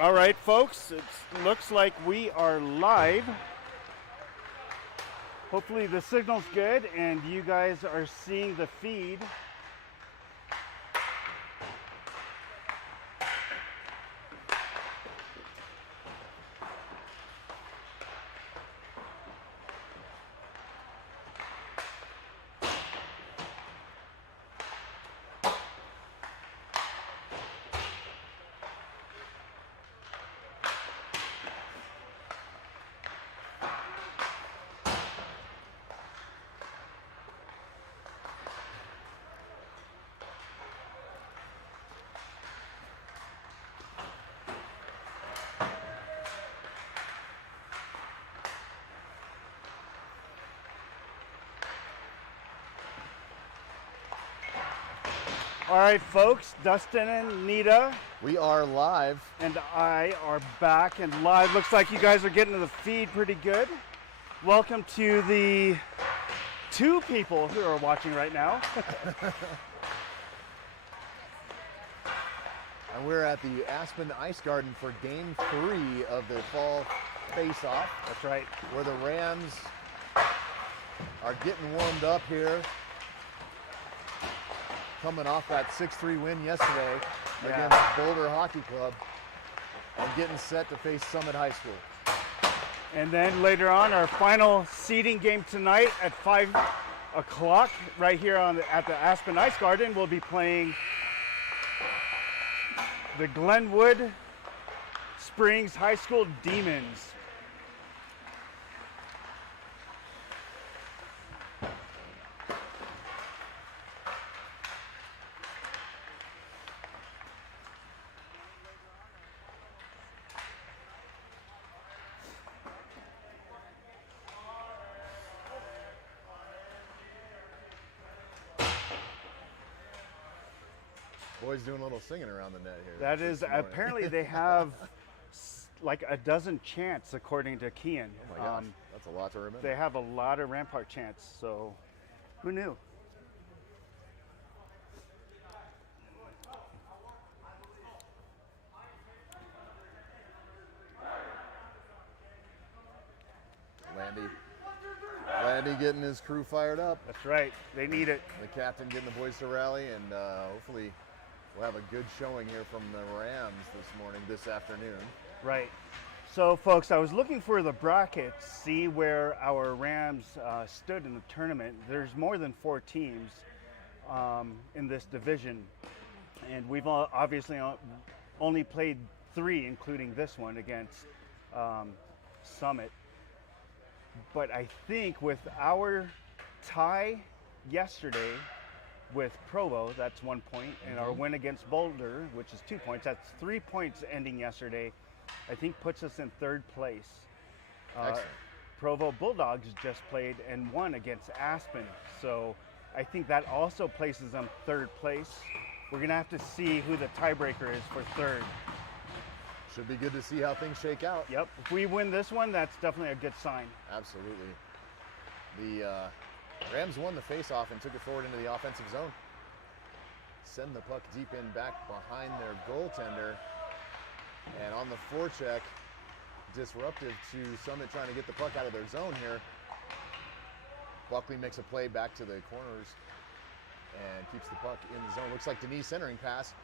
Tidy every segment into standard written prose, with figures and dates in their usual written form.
All right, folks, it looks like we are live. Hopefully the signal's good and you guys are seeing the feed. All right, folks, Dustin and Nita. We are live. And I are back and live. Looks like you guys are getting to the feed pretty good. Welcome to the 2 people who are watching right now. And we're at the Aspen Ice Garden for game 3 of the fall face-off. That's right. Where the Rams are getting warmed up here. Coming off that 6-3 win yesterday against Boulder Hockey Club and getting set to face Summit High School. And then later on, our final seeding game tonight at 5 o'clock right here at the Aspen Ice Garden. We'll be playing the Glenwood Springs High School Demons. Boys doing a little singing around the net here. That is, apparently they have like a dozen chants according to Kian. Oh my gosh, that's a lot to remember. They have a lot of Rampart chants, so who knew? Landy getting his crew fired up. That's right, they need it. The captain getting the boys to rally, and hopefully we'll have a good showing here from the Rams this afternoon. Right. So, folks, I was looking for the brackets, see where our Rams stood in the tournament. There's more than 4 teams in this division, and we've obviously only played 3, including this one against Summit. But I think with our tie yesterday with Provo, that's 1 point, and our win against Boulder, which is 2 points, that's 3 points ending yesterday, I think puts us in 3rd place. Provo Bulldogs just played and won against Aspen, so I think that also places them 3rd place. We're going to have to see who the tiebreaker is for 3rd. Should be good to see how things shake out. Yep, if we win this one, that's definitely a good sign. Absolutely. The Rams won the face-off and took it forward into the offensive zone. Send the puck deep in back behind their goaltender. And on the forecheck, disruptive to Summit trying to get the puck out of their zone here. Buckley makes a play back to the corners and keeps the puck in the zone. Looks like Denise centering pass.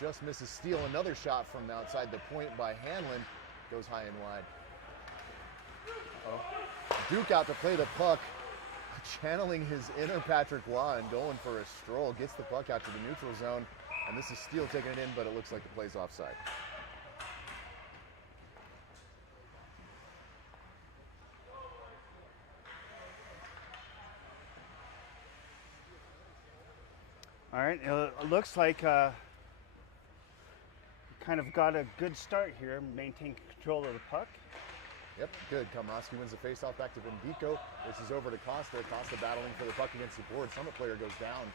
Just misses steal. Another shot from outside the point by Hanlon. Goes high and wide. Duke out to play the puck. Channeling his inner Patrick Waugh and going for a stroll. Gets the puck out to the neutral zone. And this is Steele taking it in, but it looks like the play's offside. All right, it looks like kind of got a good start here, maintain control of the puck. Yep, good. Komrosky wins the faceoff back to Bendico. This is over to Costa. Costa battling for the puck against the board. Summit player goes down.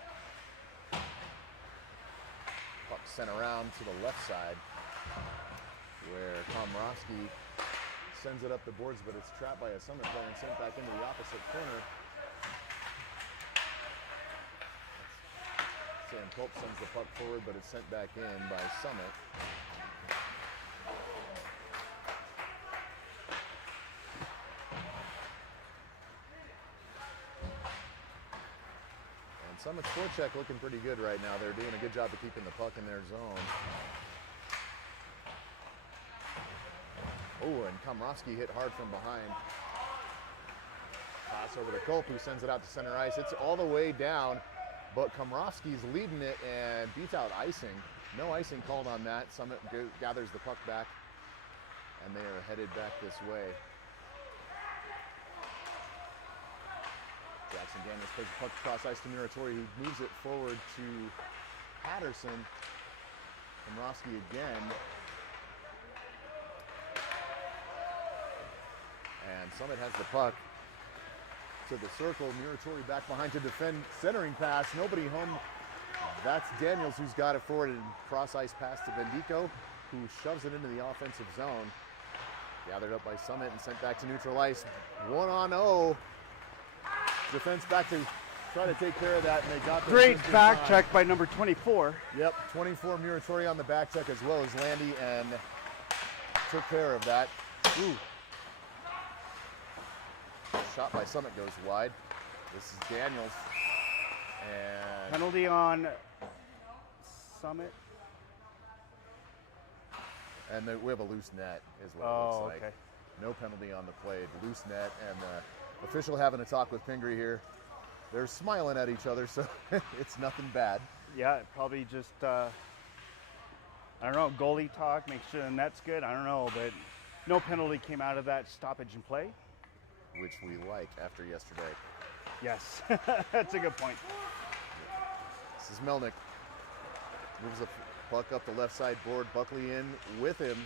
Puck sent around to the left side where Komrosky sends it up the boards, but it's trapped by a Summit player and sent back into the opposite corner. Sam Pope sends the puck forward, but it's sent back in by Summit. Summit's forecheck looking pretty good right now. They're doing a good job of keeping the puck in their zone. Oh, and Komrovsky hit hard from behind. Pass over to Culp, who sends it out to center ice. It's all the way down, but Komrovsky's leading it and beats out icing. No icing called on that. Summit gathers the puck back, and they are headed back this way. Jackson Daniels plays the puck across ice to Muratori, who moves it forward to Patterson. Komrovsky again. And Summit has the puck to the circle. Muratori back behind to defend. Centering pass, nobody home. That's Daniels who's got it forward, and cross ice pass to Bendico, who shoves it into the offensive zone. Gathered up by Summit and sent back to neutral ice. 1-on-0. Defense back to try to take care of that, and they got there. Great back check by number 24. Yep, 24 Muratori on the back check as well as Landy, and took care of that. Ooh. Shot by Summit goes wide. This is Daniels. And Penalty on Summit. And we have a loose net is what it looks like. Okay. No penalty on the play, loose net, and the official having a talk with Pingree here. They're smiling at each other, so it's nothing bad. Yeah, probably just, I don't know, goalie talk, make sure the net's good. I don't know, but no penalty came out of that stoppage and play. Which we like after yesterday. Yes, that's a good point. This is Melnick. Moves the puck up the left side board. Buckley in with him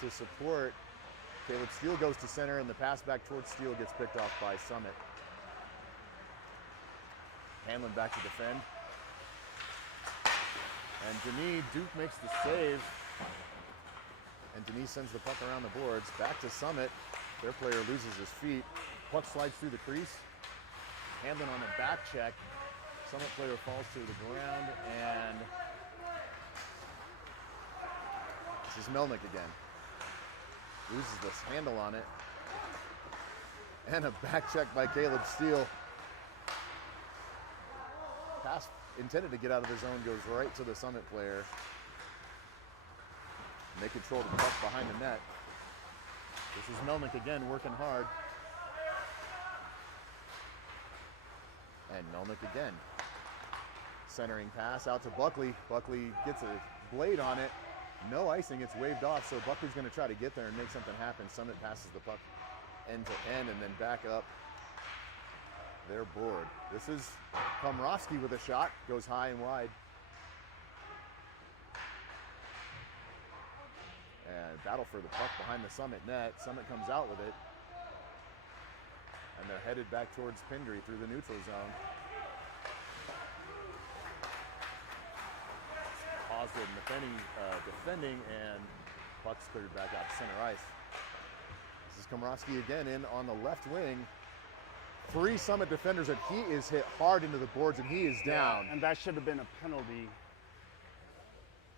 to support. Caleb Steele goes to center, and the pass back towards Steele gets picked off by Summit. Hanlon back to defend. And Denis, Duke makes the save. And Denis sends the puck around the boards. Back to Summit. Their player loses his feet. Puck slides through the crease. Hanlon on a back check. Summit player falls to the ground, and this is Melnick again. Loses this handle on it. And a back check by Caleb Steele. Pass intended to get out of the zone goes right to the Summit player. And they control the puck behind the net. This is Melnick again, working hard. And Melnick again. Centering pass out to Buckley. Buckley gets a blade on it. No icing, it's waved off, so Buckley's gonna try to get there and make something happen. Summit passes the puck end to end and then back up their board. This is Komrovsky with a shot, goes high and wide. And battle for the puck behind the Summit net. Summit comes out with it. And they're headed back towards Pingree through the neutral zone. Oswald defending, and puck's cleared back out to center ice. This is Komrovsky again in on the left wing. 3 Summit defenders, and he is hit hard into the boards, and he is down. Yeah, and that should have been a penalty.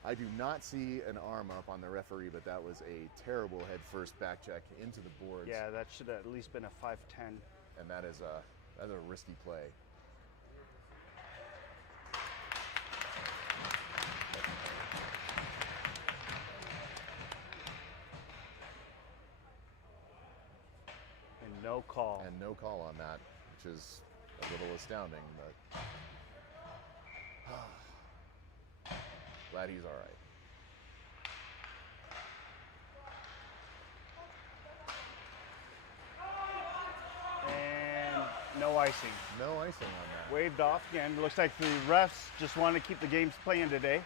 I do not see an arm up on the referee, but that was a terrible head first back check into the boards. Yeah, that should have at least been a 5-10. And that is a risky play. And no call. And no call on that, which is a little astounding, but glad he's all right. And no icing. No icing on that. Waved off again. Looks like the refs just want to keep the games playing today.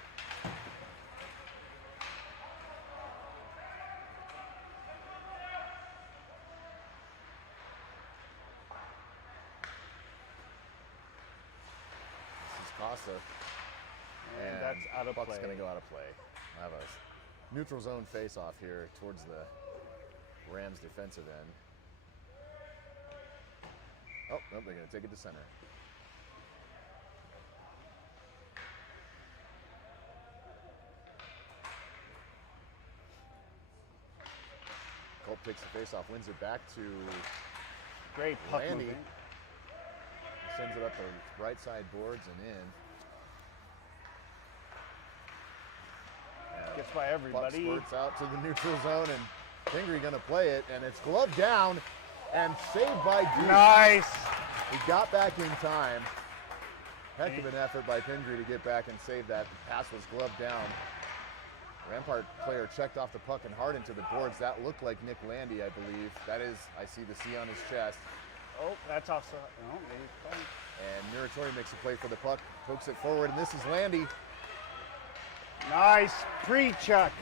This is Costa. And that's out of puck's play. going to go out of play. I have a neutral zone face-off here towards the Rams defensive end. Oh, nope, they're going to take it to center. Culp takes the face-off, wins it back to Great puck Landy. movement. sends it up the right side boards and in. Gets by everybody. Puck squirts out to the neutral zone, and Pingree gonna play it, and it's gloved down and saved by Duke. Nice. He got back in time. Heck of an effort by Pingree to get back and save that. The pass was gloved down. Rampart player checked off the puck and hard into the boards. That looked like Nick Landy, I believe. That is, I see the C on his chest. Oh, that's offside. No, maybe it's fine. And Muratori makes a play for the puck, pokes it forward, and this is Landy. Nice pre-check.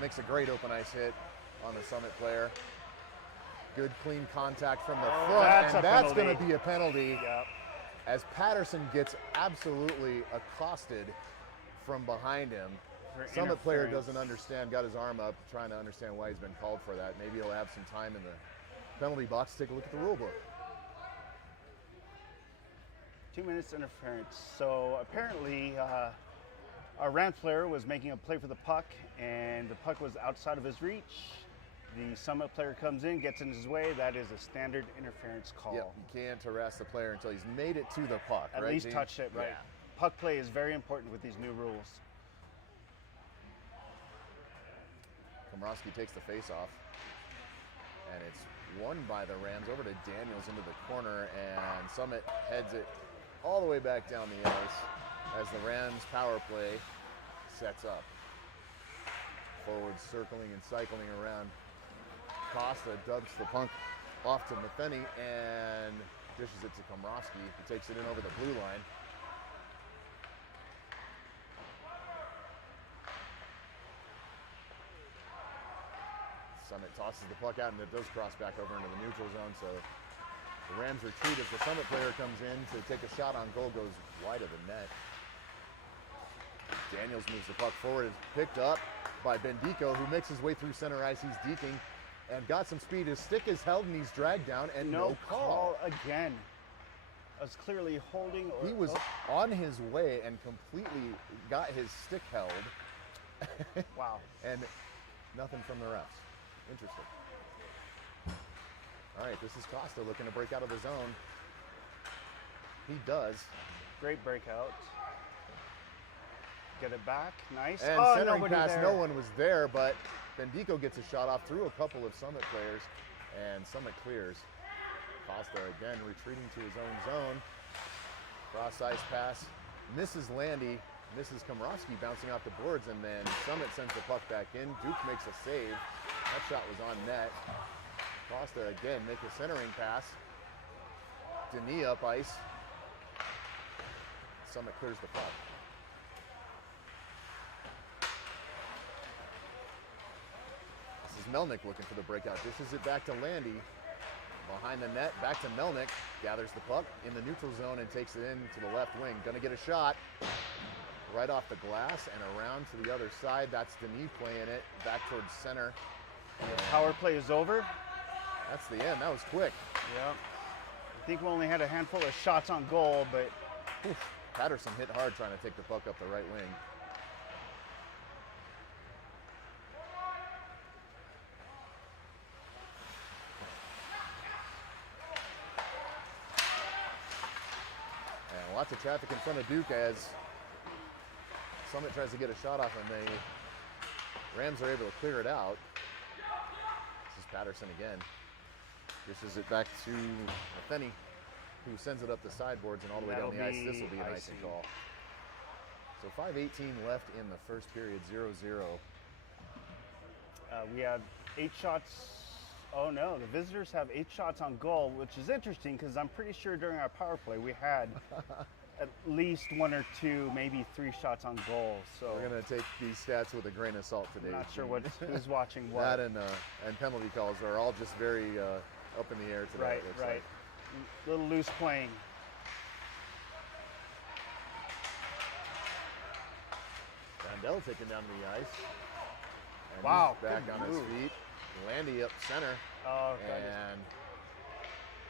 Makes a great open ice hit on the Summit player. Good clean contact from the front, and that's going to be a penalty. Yep. As Patterson gets absolutely accosted from behind him. Summit player doesn't understand, got his arm up, trying to understand why he's been called for that. Maybe he'll have some time in the penalty box to take a look at the rule book. 2 minutes interference. So apparently our Rams player was making a play for the puck, and the puck was outside of his reach. The Summit player comes in, gets in his way. That is a standard interference call. Yep, you can't harass the player until he's made it to the puck, At right, least Dean? touched it, right? Yeah. Puck play is very important with these new rules. Komrowski takes the face-off, and it's won by the Rams over to Daniels into the corner, and Summit heads it all the way back down the ice as the Rams power play sets up. Forward circling and cycling around. Costa dumps the puck off to Matheny and dishes it to Komrowski, who takes it in over the blue line. Summit tosses the puck out, and it does cross back over into the neutral zone, so the Rams retreat as the Summit player comes in to take a shot on goal, goes wide of the net. Daniels moves the puck forward, is picked up by Bendico, who makes his way through center ice. He's deking and got some speed. His stick is held and he's dragged down, and no call. Again. I was clearly holding. He was on his way and completely got his stick held. Wow. And nothing from the refs. Interesting. All right, this is Costa looking to break out of the zone. He does. Great breakout. Get it back. Nice. And centering pass, no one was there, but Bendico gets a shot off through a couple of Summit players, and Summit clears. Costa again retreating to his own zone. Cross ice pass. Misses Landy. Misses Komrowski bouncing off the boards, and then Summit sends the puck back in. Duke makes a save. That shot was on net. Costa again make a centering pass. Denis up ice. Summit clears the puck. This is Melnick looking for the breakout. Dishes it back to Landy. Behind the net, back to Melnick. Gathers the puck in the neutral zone and takes it in to the left wing. Gonna get a shot. Right off the glass and around to the other side. That's Denis playing it back towards center. Power play is over. That's the end. That was quick. Yeah. I think we only had a handful of shots on goal, but Patterson hit hard trying to take the puck up the right wing. And lots of traffic in front of Duke as Summit tries to get a shot off, and the Rams are able to clear it out. This is Patterson again. Dishes it back to Matheny, who sends it up the sideboards and all the way down the ice. This will be an icing call. So 5:18 left in the first period, 0-0. We had 8 shots. Oh no, the visitors have 8 shots on goal, which is interesting because I'm pretty sure during our power play we had at least 1 or 2, maybe 3 shots on goal. So we're going to take these stats with a grain of salt today. Not sure who's watching what. That and penalty calls are all just very up in the air today. Right, right. Like. Little loose playing. Randell taken down the ice. And wow, he's back on his feet. Landy up center. Oh, and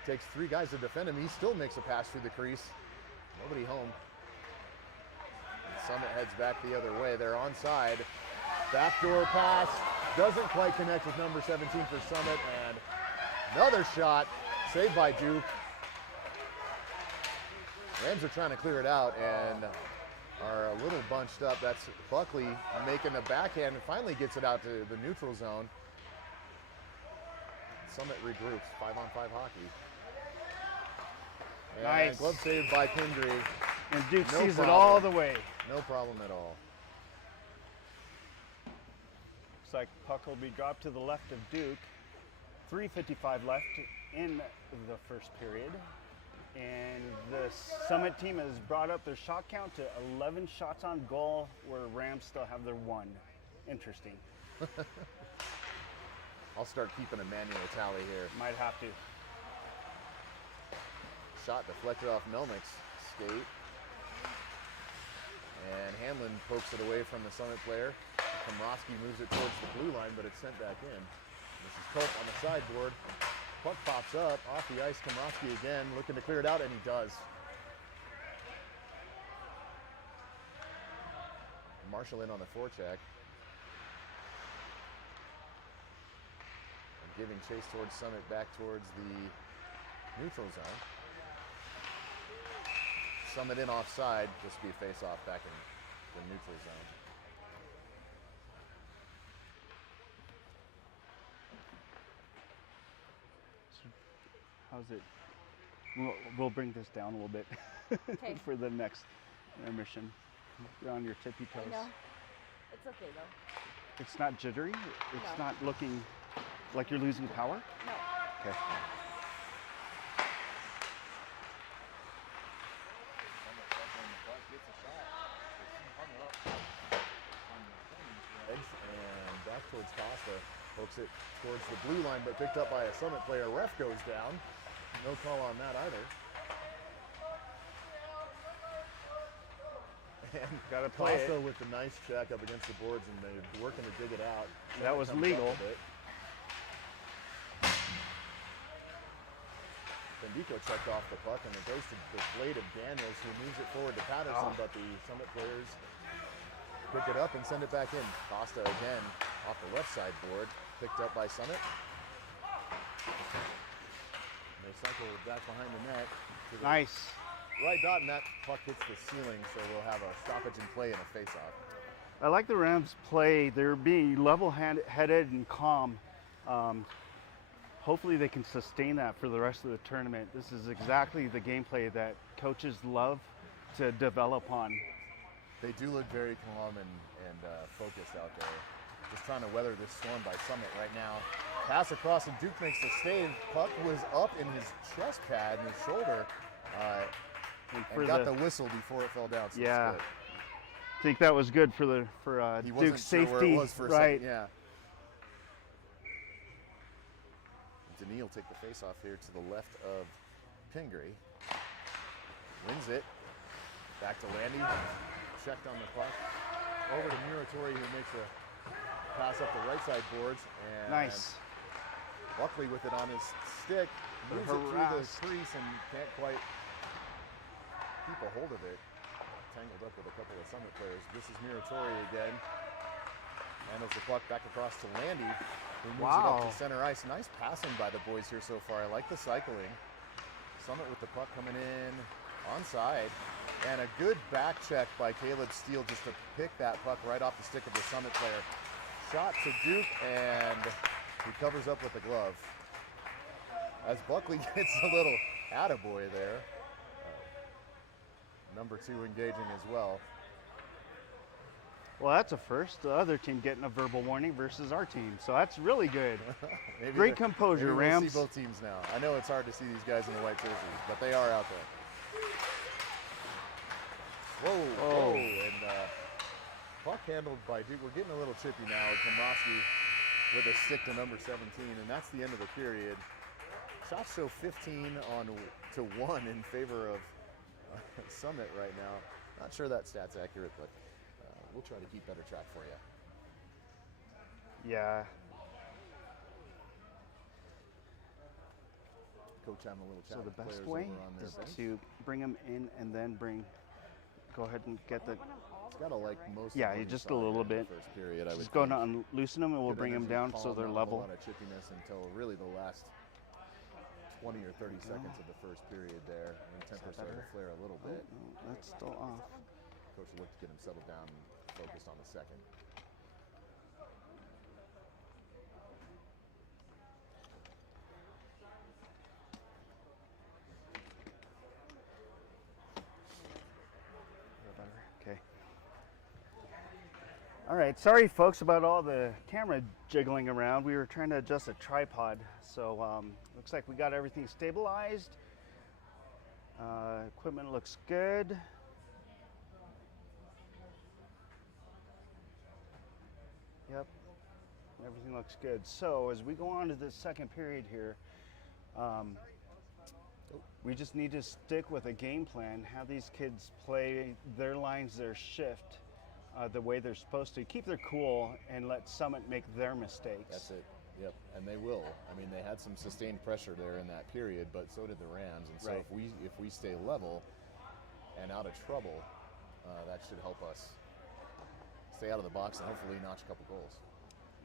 takes 3 guys to defend him. He still makes a pass through the crease. Nobody home. Summit heads back the other way. They're onside. Backdoor pass. Doesn't quite connect with number 17 for Summit. And another shot saved by Duke. Rams are trying to clear it out and are a little bunched up. That's Buckley making a backhand and finally gets it out to the neutral zone. Summit regroups, 5-on-5 hockey. And nice. Glove saved by Pingree. And Duke sees it all the way. No problem at all. Looks like puck will be dropped to the left of Duke. 3:55 left in the first period. And the Summit team has brought up their shot count to 11 shots on goal, where Rams still have their 1. Interesting. I'll start keeping a manual tally here. Might have to. Shot deflected off Melnick's skate. And Hanlon pokes it away from the Summit player. Komrosky moves it towards the blue line, but it's sent back in. This is Culp on the sideboard. Puck pops up off the ice. Komrosky again looking to clear it out, and he does. Marshall in on the forecheck. And giving chase towards Summit, back towards the neutral zone. Summit in offside, just be a face-off back in the neutral zone. How's it? We'll bring this down a little bit for the next intermission. You're on your tippy toes. I know. It's okay though. It's not jittery? It's No. not looking like you're losing power? No. Okay. And back towards Costa. Pokes it towards the blue line, but picked up by a Summit player. Ref goes down. No call on that either. And Gotta play Costa it. with the nice check up against the boards, and they're working to dig it out. That was Comes up legal. with it. Bendico checked off the puck, and it goes to the blade of Daniels, who moves it forward to Patterson, but the Summit players pick it up and send it back in. Costa again off the left side board, picked up by Summit. And they cycle back behind the net. To the Nice. right dot, and that puck hits the ceiling, so we'll have a stoppage in play and a face-off. I like the Rams' play. They're being level-headed and calm. Hopefully they can sustain that for the rest of the tournament. This is exactly the gameplay that coaches love to develop on. They do look very calm and focused out there. Just trying to weather this storm by Summit right now. Pass across, and Duke makes the save. Puck was up in his chest pad and his shoulder, and got the whistle before it fell down. So yeah, it's good. I think that was good for He wasn't Duke's sure safety. where it was for a right. second, yeah. Denis will take the face-off here to the left of Pingree. Wins it. Back to Landy. Checked on the puck. Over to Muratori, who makes a pass up the right side boards. And Nice. Buckley with it on his stick. Moves it through the crease and can't quite keep a hold of it. Tangled up with a couple of Summit players. This is Muratori again. Handles the puck back across to Landy, who moves it up to center ice. Nice passing by the boys here so far. I like the cycling. Summit with the puck coming in onside. And a good back check by Caleb Steele just to pick that puck right off the stick of the Summit player. Shot to Duke, and he covers up with the glove. As Buckley gets a little attaboy there. Number 2 engaging as well. Well, that's a first. The other team getting a verbal warning versus our team, so that's really good. Maybe Great composure, maybe Rams. We'll see both teams now. I know it's hard to see these guys in the white jerseys, but they are out there. Whoa. And puck handled by Duke. We're getting a little chippy now. Komrosky with a stick to number 17, and that's the end of the period. Shots show 15 to 1 in favor of Summit right now. Not sure that stat's accurate, but we'll try to keep better track for you. Yeah. Coach having a little chat So the with best players way over on their is bench. to bring them in and then go ahead and get the. It's got to like most. Yeah, of what you we just saw a little here in bit. the First period, I would Just go think. and loosen them, and we'll Good bring them energy, down so calm, they're not a whole level. lot of chippiness until really the last 20 or 30 seconds of the first period there. And temper started to flare a little bit. No, that's still off. Coach looked to get him settled down and focused on the second. Okay. All right, sorry folks about all the camera jiggling around. We were trying to adjust a tripod. So looks like we got everything stabilized. Equipment looks good. Yep, everything looks good. So as we go on to the second period here, we just need to stick with a game plan, have these kids play their lines, their shift, the way they're supposed to. Keep their cool and let Summit make their mistakes. That's it. Yep, and they will. I mean, they had some sustained pressure there in that period, but so did the Rams. And so Right. if we stay level and out of trouble, that should help us stay out of the box and hopefully notch a couple goals.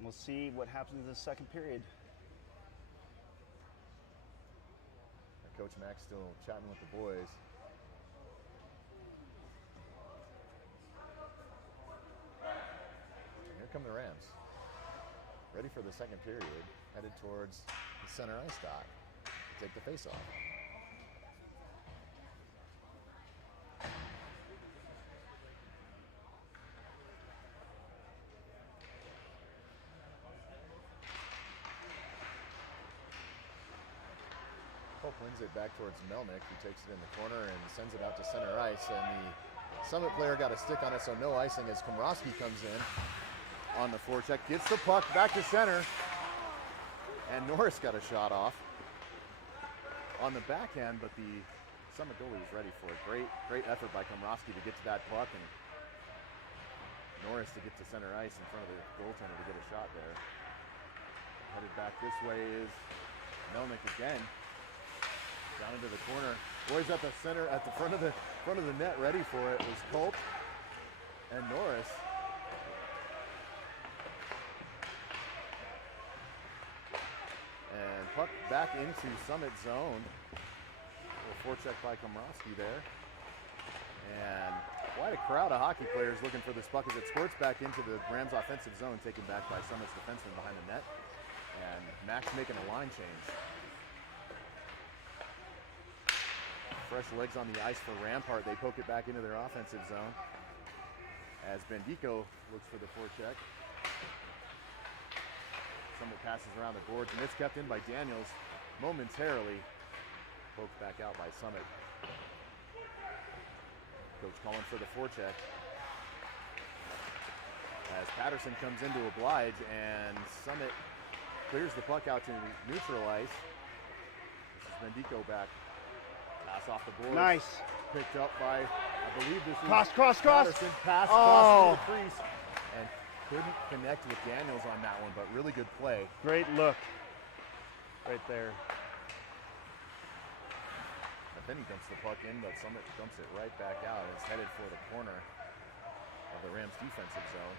We'll see what happens in the second period. And Coach Mack's still chatting with the boys. And here come the Rams. Ready for the second period, headed towards the center ice dot to take the face off. Pope wins it back towards Melnick, who takes it in the corner and sends it out to center ice. And the Summit player got a stick on it, so no icing as Komrosky comes in on the forecheck, gets the puck back to center, and Norris got a shot off on the backhand, but the Summit goalie was ready for it. Great effort by Komrosky to get to that puck, and Norris to get to center ice in front of the goaltender to get a shot there. Headed back this way is Melnick again. Down into the corner. Boys at the center, at the front of the net, ready for it was Culp and Norris. And puck back into Summit zone. A little forecheck by Komrosky there. And quite a crowd of hockey players looking for this puck as it squirts back into the Rams offensive zone, taken back by Summit's defenseman behind the net. And Max making a line change. Fresh legs on the ice for Rampart. They poke it back into their offensive zone as Bendico looks for the forecheck. Summit passes around the boards, and it's kept in by Daniels momentarily. Poked back out by Summit. Coach calling for the forecheck as Patterson comes in to oblige, and Summit clears the puck out to neutral ice. This is Bendico back. Pass off the board. Nice. Picked up by, I believe this is Cross. Patterson. Pass Oh. across the crease. And couldn't connect with Daniels on that one, but really good play. Great look right there. But then he dumps the puck in, but Summit dumps it right back out. It's headed for the corner of the Rams defensive zone.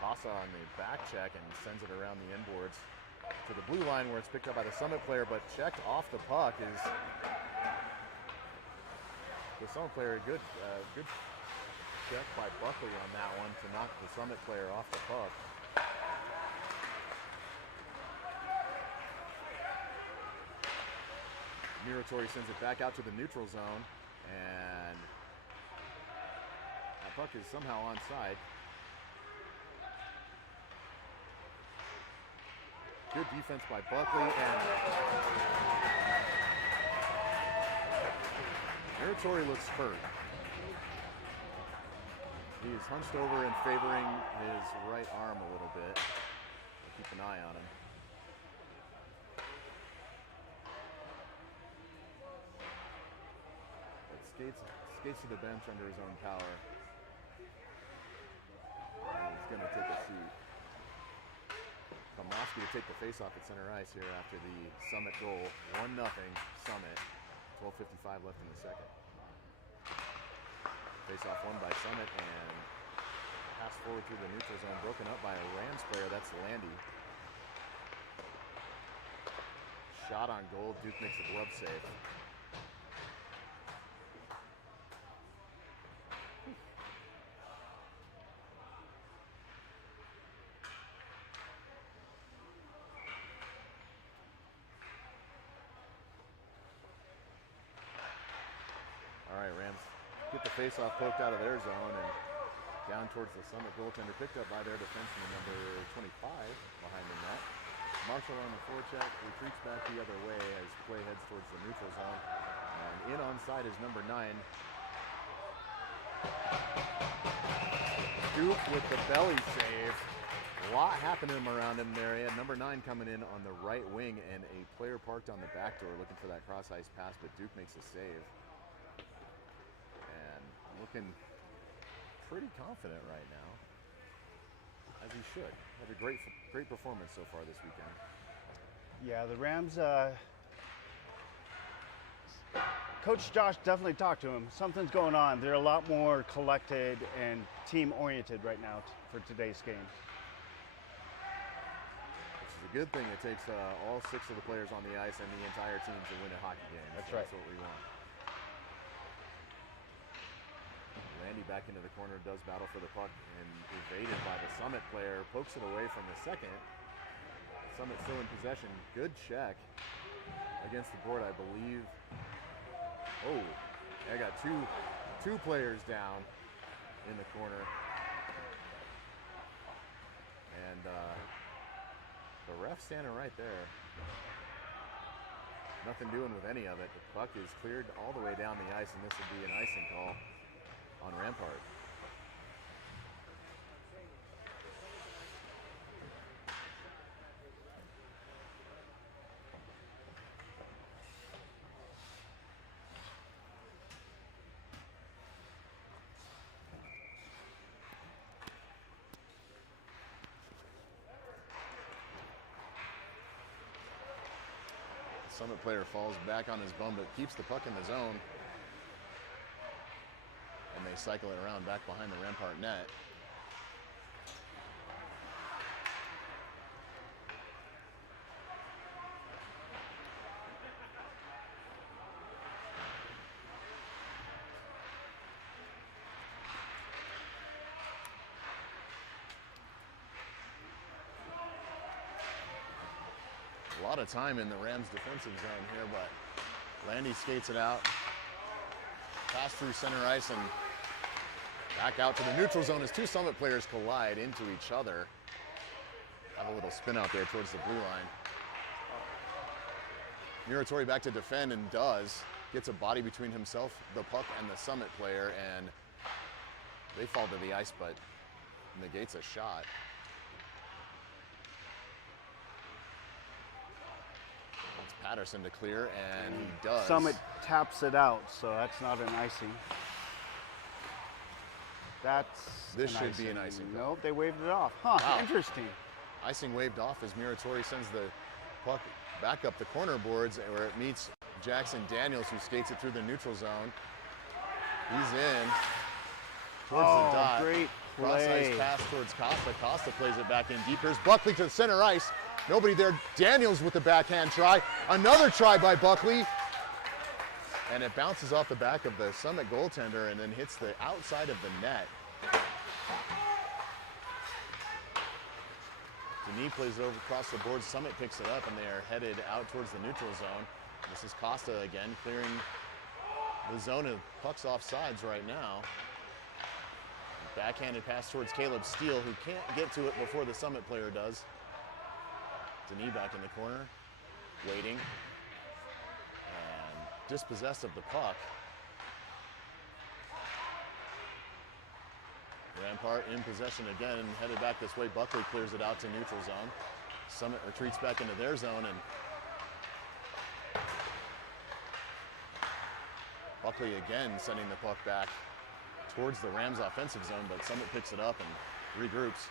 Pasa on the back check and sends it around the inboards to the blue line where it's picked up by the Summit player, but checked off the puck is the Summit player. Good check by Buckley on that one to knock the Summit player off the puck. Muratori sends it back out to the neutral zone, and that puck is somehow onside. Good defense by Buckley, and Muratori looks hurt. He is hunched over and favoring his right arm a little bit. We'll keep an eye on him. But skates to the bench under his own power. And he's going to take a seat. Komrosky to take the face-off at center ice here after the Summit goal. 1-0 Summit. 12:55 left in the second. Face-off won by Summit, and pass forward through the neutral zone, broken up by a Rams player. That's Landy. shot on goal. Duke makes a glove save. All right, Rams get the face-off poked out of their zone and down towards the Summit goaltender, picked up by their defenseman number 25 behind the net. Marshall on the forecheck, retreats back the other way as play heads towards the neutral zone. And in on side is number 9. Duke with the belly save. A lot happening around him there. He had number 9 coming in on the right wing and a player parked on the back door looking for that cross-ice pass, but Duke makes a save. And looking pretty confident right now, as he should. Had a great performance so far this weekend. Yeah, the Rams, Coach Josh definitely talked to him. Something's going on. They're a lot more collected and team-oriented right now for today's game. Which is a good thing. It takes all 6 of the players on the ice and the entire team to win a hockey game. That's right. That's what we want. Landy back into the corner, does battle for the puck and evaded by the Summit player, pokes it away from the second. Summit still in possession. Good check against the board, I believe. Oh, I got two players down in the corner. And the ref standing right there. Nothing doing with any of it. The puck is cleared all the way down the ice, and this would be an icing call on Rampart. The Summit player falls back on his bum, but keeps the puck in the zone. And they cycle it around back behind the Rampart net. A lot of time in the Rams defensive zone here, but Landy skates it out. Pass through center ice and back out to the neutral zone as 2 Summit players collide into each other. Have a little spin out there towards the blue line. Muratori back to defend and does. Gets a body between himself, the puck, and the Summit player, and they fall to the ice, but negates a shot. It's Patterson to clear, and he does. Summit taps it out, so that's not an icing. This should be an icing call. Nope, they waved it off. Huh, Wow. Interesting. Icing waved off as Muratori sends the puck back up the corner boards where it meets Jackson Daniels, who skates it through the neutral zone. He's in towards the dot. Great play. Cross-ice pass towards Costa. Costa plays it back in deep. Here's Buckley to the center ice. Nobody there. Daniels with the backhand try. Another try by Buckley. And it bounces off the back of the Summit goaltender and then hits the outside of the net. Denis plays it over across the board. Summit picks it up and they are headed out towards the neutral zone. This is Costa again, clearing the zone of pucks off sides right now. Backhanded pass towards Caleb Steele, who can't get to it before the Summit player does. Denis back in the corner, waiting, and dispossessed of the puck. Rampart in possession again and headed back this way. Buckley clears it out to neutral zone. Summit retreats back into their zone, and Buckley again sending the puck back towards the Rams offensive zone, but Summit picks it up and regroups.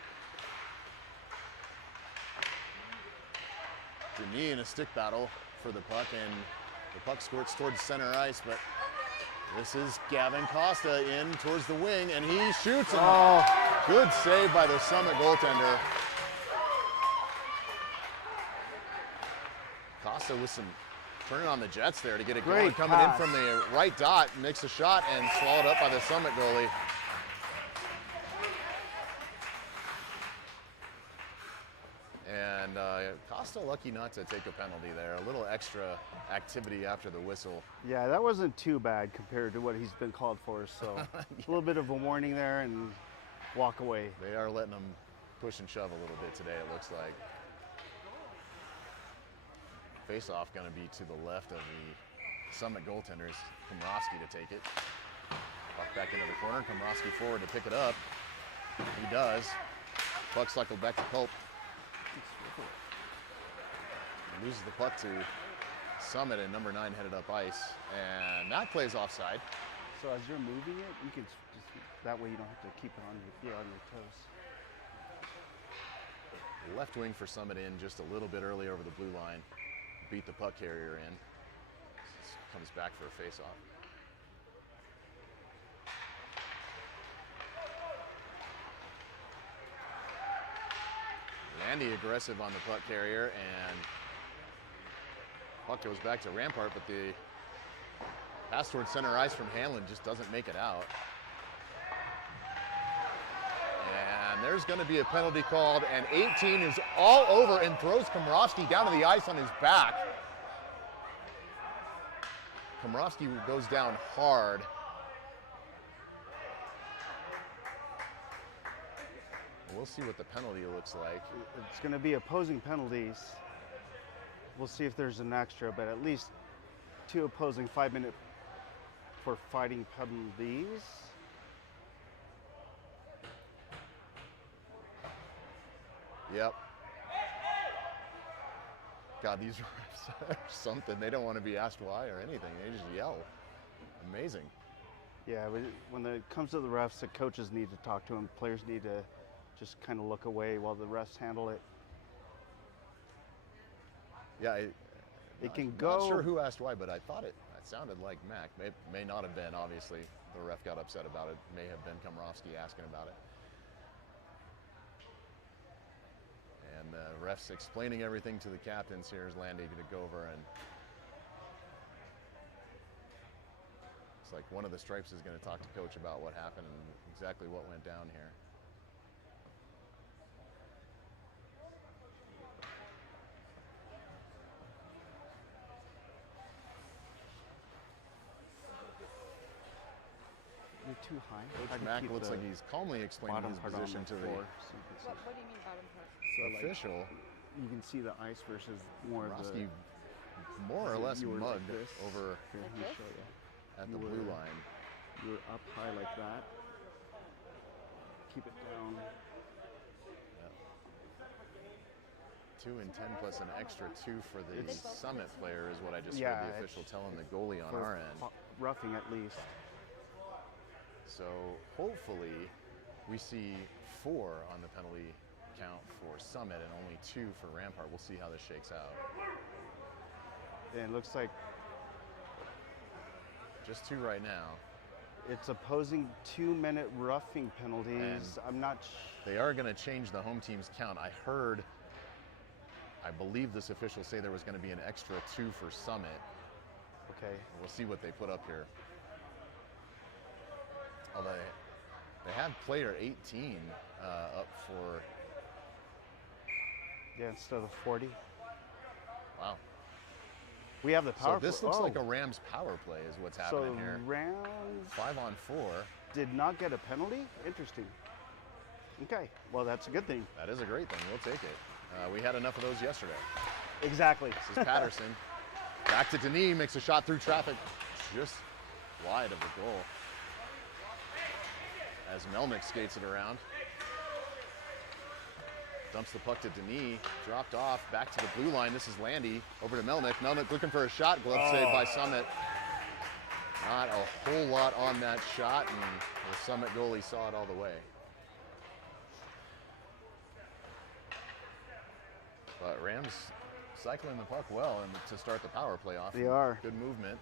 Denis in a stick battle for the puck, and the puck squirts towards center ice, but this is Gavin Costa in towards the wing, and he shoots. And good save by the Summit goaltender. Costa with some turning on the jets there to get it Great going. Coming pass. in from the right dot, makes a shot and swallowed up by the Summit goalie. And Costa lucky not to take a penalty there. A little extra activity after the whistle. Yeah, that wasn't too bad compared to what he's been called for. So a little bit of a warning there and walk away. They are letting him push and shove a little bit today, it looks like. Face-off going to be to the left of the Summit goaltenders. Komrowski to take it. Puck back into the corner. Komrowski forward to pick it up. He does. Puck cycled back to Culp. He loses the puck to Summit, and number 9 headed up ice. And that plays offside. So as you're moving it, you can just, that way you don't have to keep it on your toes. Left wing for Summit in just a little bit early over the blue line. Beat the puck carrier in. Comes back for a face-off. Landy aggressive on the puck carrier, and puck goes back to Rampart, but the pass towards center ice from Hanlon just doesn't make it out. And there's going to be a penalty called, and 18 is all over and throws Komrowski down to the ice on his back. Komrowski goes down hard. We'll see what the penalty looks like. It's going to be opposing penalties. We'll see if there's an extra, but at least 2 opposing 5-minute for fighting penalties. Yep. God, these refs are something. They don't want to be asked why or anything. They just yell. Amazing. Yeah, when it comes to the refs, the coaches need to talk to them. Players need to just kind of look away while the refs handle it. Yeah, It can I'm go. not sure who asked why, but I thought it sounded like Mac. May not have been, obviously. The ref got upset about it. May have been Komrowski asking about it. And the ref's explaining everything to the captains. Here's Landy to go over, and it's like one of the stripes is going to talk to coach about what happened and exactly what went down here. You're too high. How do Coach you Mack keep looks the like he's calmly explaining bottom his part on position to the floor so you can see? What do you mean bottom part? So, like, official. you can see the ice versus more of Komrowski the. more or so less you were like mugged this. over Here, let me Like show you. at You the blue were- line. You're up high like that. Keep it down. 2 and 10 plus an extra 2 for the It's- Summit player is what I just Yeah, heard the it's official telling the goalie on For our end. roughing at least. So hopefully we see 4 on the penalty count for Summit and only 2 for Rampart. We'll see how this shakes out. And it looks like Just 2 right now. it's opposing 2-minute roughing penalties. I'm not. They are going to change the home team's count. I believe this official say there was going to be an extra 2 for Summit. Okay. We'll see what they put up here. Although they had player 18 up for, Yeah, instead of 40. wow. We have the power. So this play. looks Oh, like a Rams power play is what's happening so here. Rams 5 on 4. did not get a penalty. Interesting. Okay, well that's a good thing. That is a great thing. We'll take it. We had enough of those yesterday. Exactly. This is Patterson. Back to Denis, makes a shot through traffic, just wide of the goal. As Melnick skates it around. Dumps the puck to Denis, dropped off, back to the blue line. This is Landy, over to Melnick. Melnick looking for a shot, glove save by Summit. Not a whole lot on that shot, and the Summit goalie saw it all the way. But Rams cycling the puck well and to start the power play off. They are. Good movement.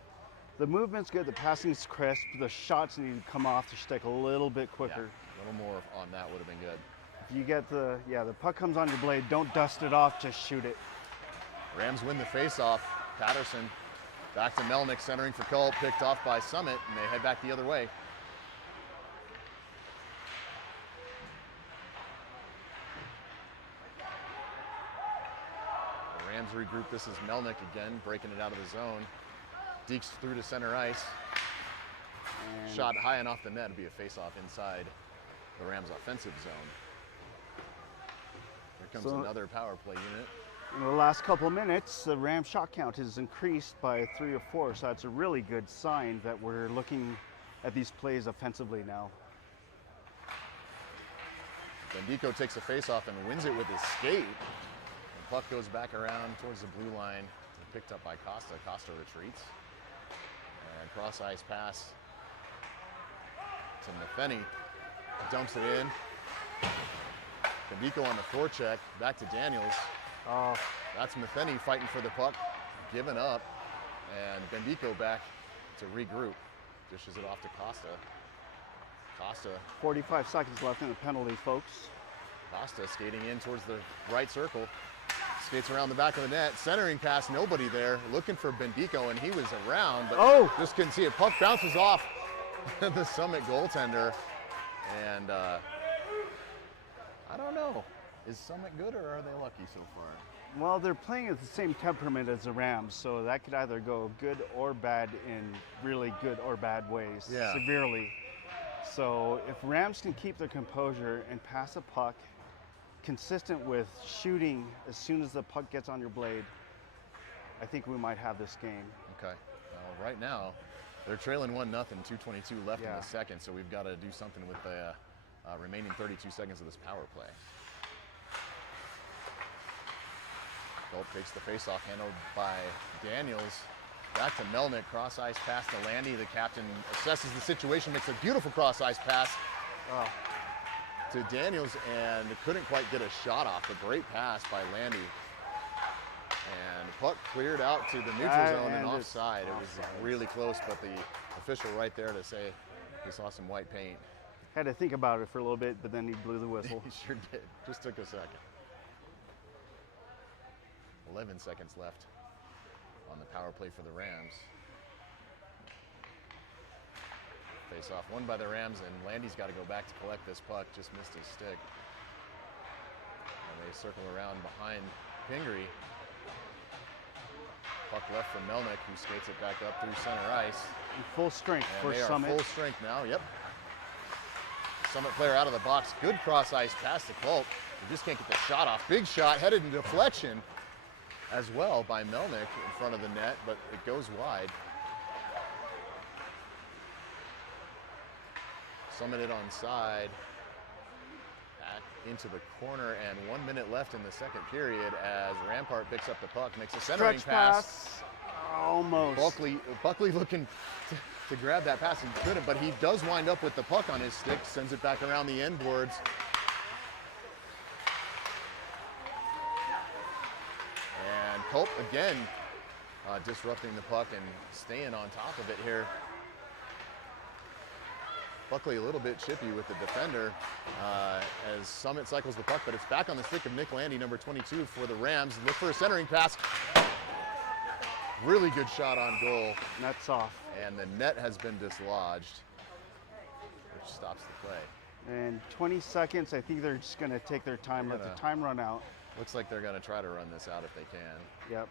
The movement's good. The passing's crisp. The shots need to come off to stick a little bit quicker. Yeah, a little more on that would have been good. If you get the puck comes on your blade, don't dust it off, just shoot it. Rams win the face-off. Patterson back to Melnick, centering for Culp, picked off by Summit, and they head back the other way. The Rams regroup. This is Melnick again, breaking it out of the zone. Deeks through to center ice. And Shot high and off the net. It'll be a face-off inside the Rams' offensive zone. Here comes another power play unit. in the last couple of minutes, the Rams shot count has increased by 3 or 4, so that's a really good sign that we're looking at these plays offensively now. Bendico takes a face-off and wins it with his skate. The puck goes back around towards the blue line, picked up by Costa. Costa retreats. And cross-ice pass to Matheny. Dumps it in. Bendico on the forecheck, back to Daniels. Oh, That's Matheny fighting for the puck, giving up. And Bendico back to regroup. Dishes it off to Costa. Costa 45 seconds left in the penalty, folks. Costa skating in towards the right circle. Skates around the back of the net. Centering pass, nobody there. Looking for Bendico, and he was around, but just couldn't see it. Puck bounces off the Summit goaltender. And I don't know. Is Summit good, or are they lucky so far? Well, they're playing at the same temperament as the Rams, so that could either go good or bad in really good or bad ways, severely. So if Rams can keep their composure and pass a puck consistent with shooting as soon as the puck gets on your blade, I think we might have this game. Okay. Right now, they're trailing 1-0, 2:22 left in the second, so we've got to do something with the remaining 32 seconds of this power play. Gulp takes the faceoff, handled by Daniels. Back to Melnick, cross-ice pass to Landy. The captain assesses the situation, makes a beautiful cross-ice pass to Daniels, and couldn't quite get a shot off. A great pass by Landy. And the puck cleared out to the neutral zone and offside. It was really close, but the official right there to say he saw some white paint. Had to think about it for a little bit, but then he blew the whistle. He sure did. Just took a second. 11 seconds left on the power play for the Rams. Face off won by the Rams, and Landy's got to go back to collect this puck. Just missed his stick. And they circle around behind Pingree. Puck left from Melnick, who skates it back up through center ice. In full strength And for they Summit. are full strength now, yep. Summit player out of the box. Good cross-ice pass to Culp. He just can't get the shot off. Big shot, headed in deflection as well by Melnick in front of the net, but it goes wide. Summit it on side. Back into the corner, and 1 minute left in the second period as Rampart picks up the puck, makes a centering pass. Almost. Buckley looking to grab that pass and couldn't, but he does wind up with the puck on his stick, sends it back around the end boards. And Culp again disrupting the puck and staying on top of it here. Buckley a little bit chippy with the defender as Summit cycles the puck, but it's back on the stick of Nick Landy, number 22 for the Rams. Look for a centering pass. Really good shot on goal. Net's off. And the net has been dislodged, which stops the play. And 20 seconds, I think they're just going to take their time, let the time run out. Looks like they're going to try to run this out if they can. Yep.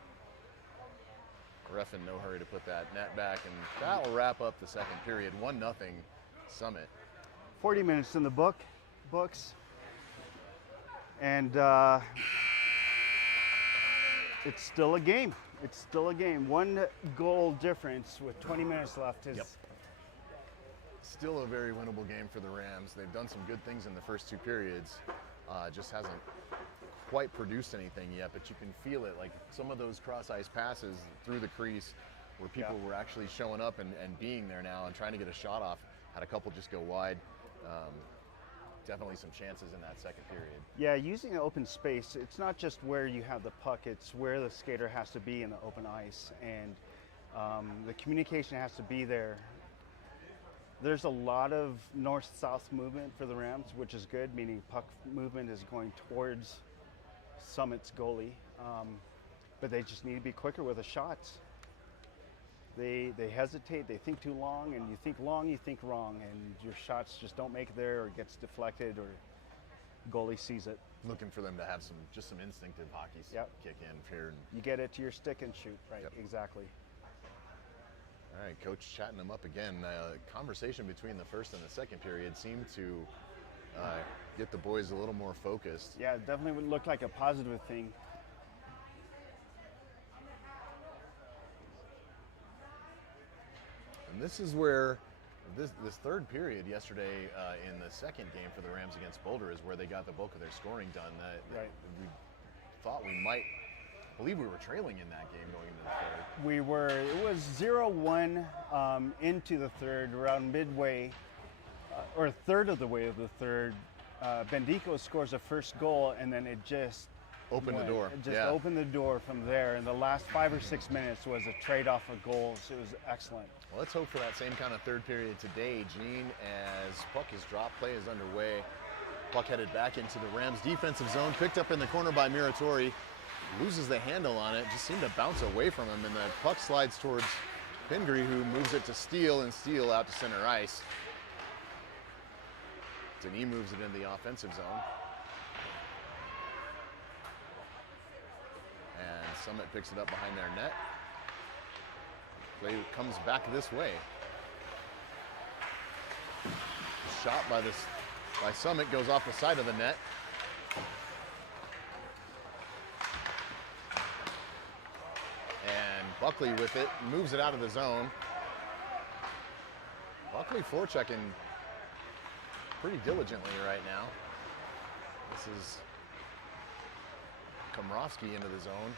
Ref in no hurry to put that net back, and that will wrap up the second period. 1-0 Summit. 40 minutes in the books. And it's still a game. It's still a game. 1 goal difference with 20 minutes left is Still a very winnable game for the Rams. They've done some good things in the first 2 periods. Just hasn't quite produced anything yet, but you can feel it. Like some of those cross-ice passes through the crease where people were actually showing up and being there now and trying to get a shot off. Had a couple just go wide. Definitely some chances in that second period. Yeah, using the open space, it's not just where you have the puck, it's where the skater has to be in the open ice, and the communication has to be there. There's a lot of north-south movement for the Rams, which is good, meaning puck movement is going towards Summit's goalie. but they just need to be quicker with the shots. They hesitate, they think too long, and you think long, you think wrong, and your shots just don't make it there, or it gets deflected, or goalie sees it. Looking for them to have just some instinctive hockey kick in here. You get it to your stick and shoot, right? Yep. Exactly. All right, coach chatting them up again. Conversation between the first and the second period seemed to get the boys a little more focused. Yeah, it definitely would look like a positive thing. And this is where this third period yesterday in the second game for the Rams against Boulder is where they got the bulk of their scoring done. Right. We thought we might, I believe we were trailing in that game going into the third. We were, it was 0-1 into the third, around midway, or a third of the way of the third. Bendico scores a first goal, and then it just Opened the door. It just opened the door from there. And the last 5 or 6 minutes was a trade-off of goals. It was excellent. Well, let's hope for that same kind of third period today, Gene, as puck is dropped, play is underway. Puck headed back into the Rams defensive zone, picked up in the corner by Muratori. Loses the handle on it, just seemed to bounce away from him, and the puck slides towards Pingree, who moves it to Steele, and Steele out to center ice. Denis moves it in the offensive zone. And Summit picks it up behind their net. Play comes back this way. Shot by Summit goes off the side of the net. And Buckley with it, moves it out of the zone. Buckley forechecking pretty diligently right now. This is Komrovsky into the zone.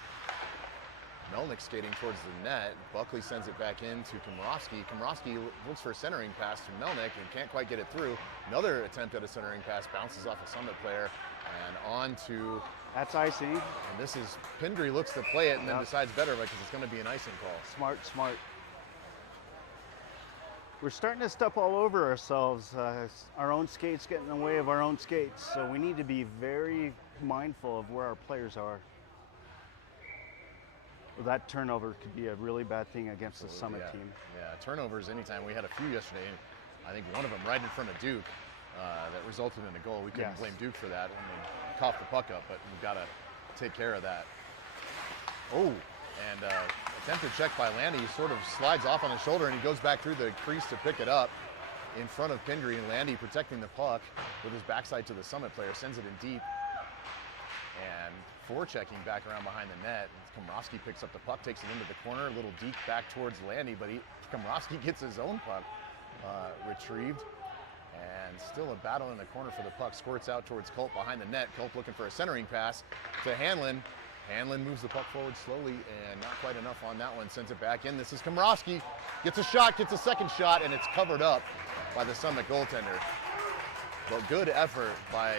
Melnick skating towards the net. Buckley sends it back in to Komrovsky. Komrovsky looks for a centering pass to Melnick and can't quite get it through. Another attempt at a centering pass bounces off a Summit player and on to... That's icing. And this is, Pingree looks to play it and then decides better because it's going to be an icing call. Smart, smart. We're starting to step all over ourselves. Our own skates get in the way of our own skates, so we need to be very mindful of where our players are. Well, that turnover could be a really bad thing against the Summit team. Yeah, turnovers anytime. We had a few yesterday. I think one of them right in front of Duke that resulted in a goal. We couldn't blame Duke for that when they coughed the puck up, but we've got to take care of that. Oh, and attempted check by Landy. He sort of slides off on his shoulder and he goes back through the crease to pick it up in front of Pingree, and Landy protecting the puck with his backside to the Summit player, sends it in deep. And forechecking back around behind the net. Komrovsky picks up the puck, takes it into the corner, a little deep back towards Landy, but Komrovsky gets his own puck retrieved. And still a battle in the corner for the puck. Squirts out towards Culp behind the net. Culp looking for a centering pass to Hanlon. Hanlon moves the puck forward slowly and not quite enough on that one. Sends it back in. This is Komrovsky. Gets a shot, gets a second shot, and it's covered up by the Summit goaltender. But good effort by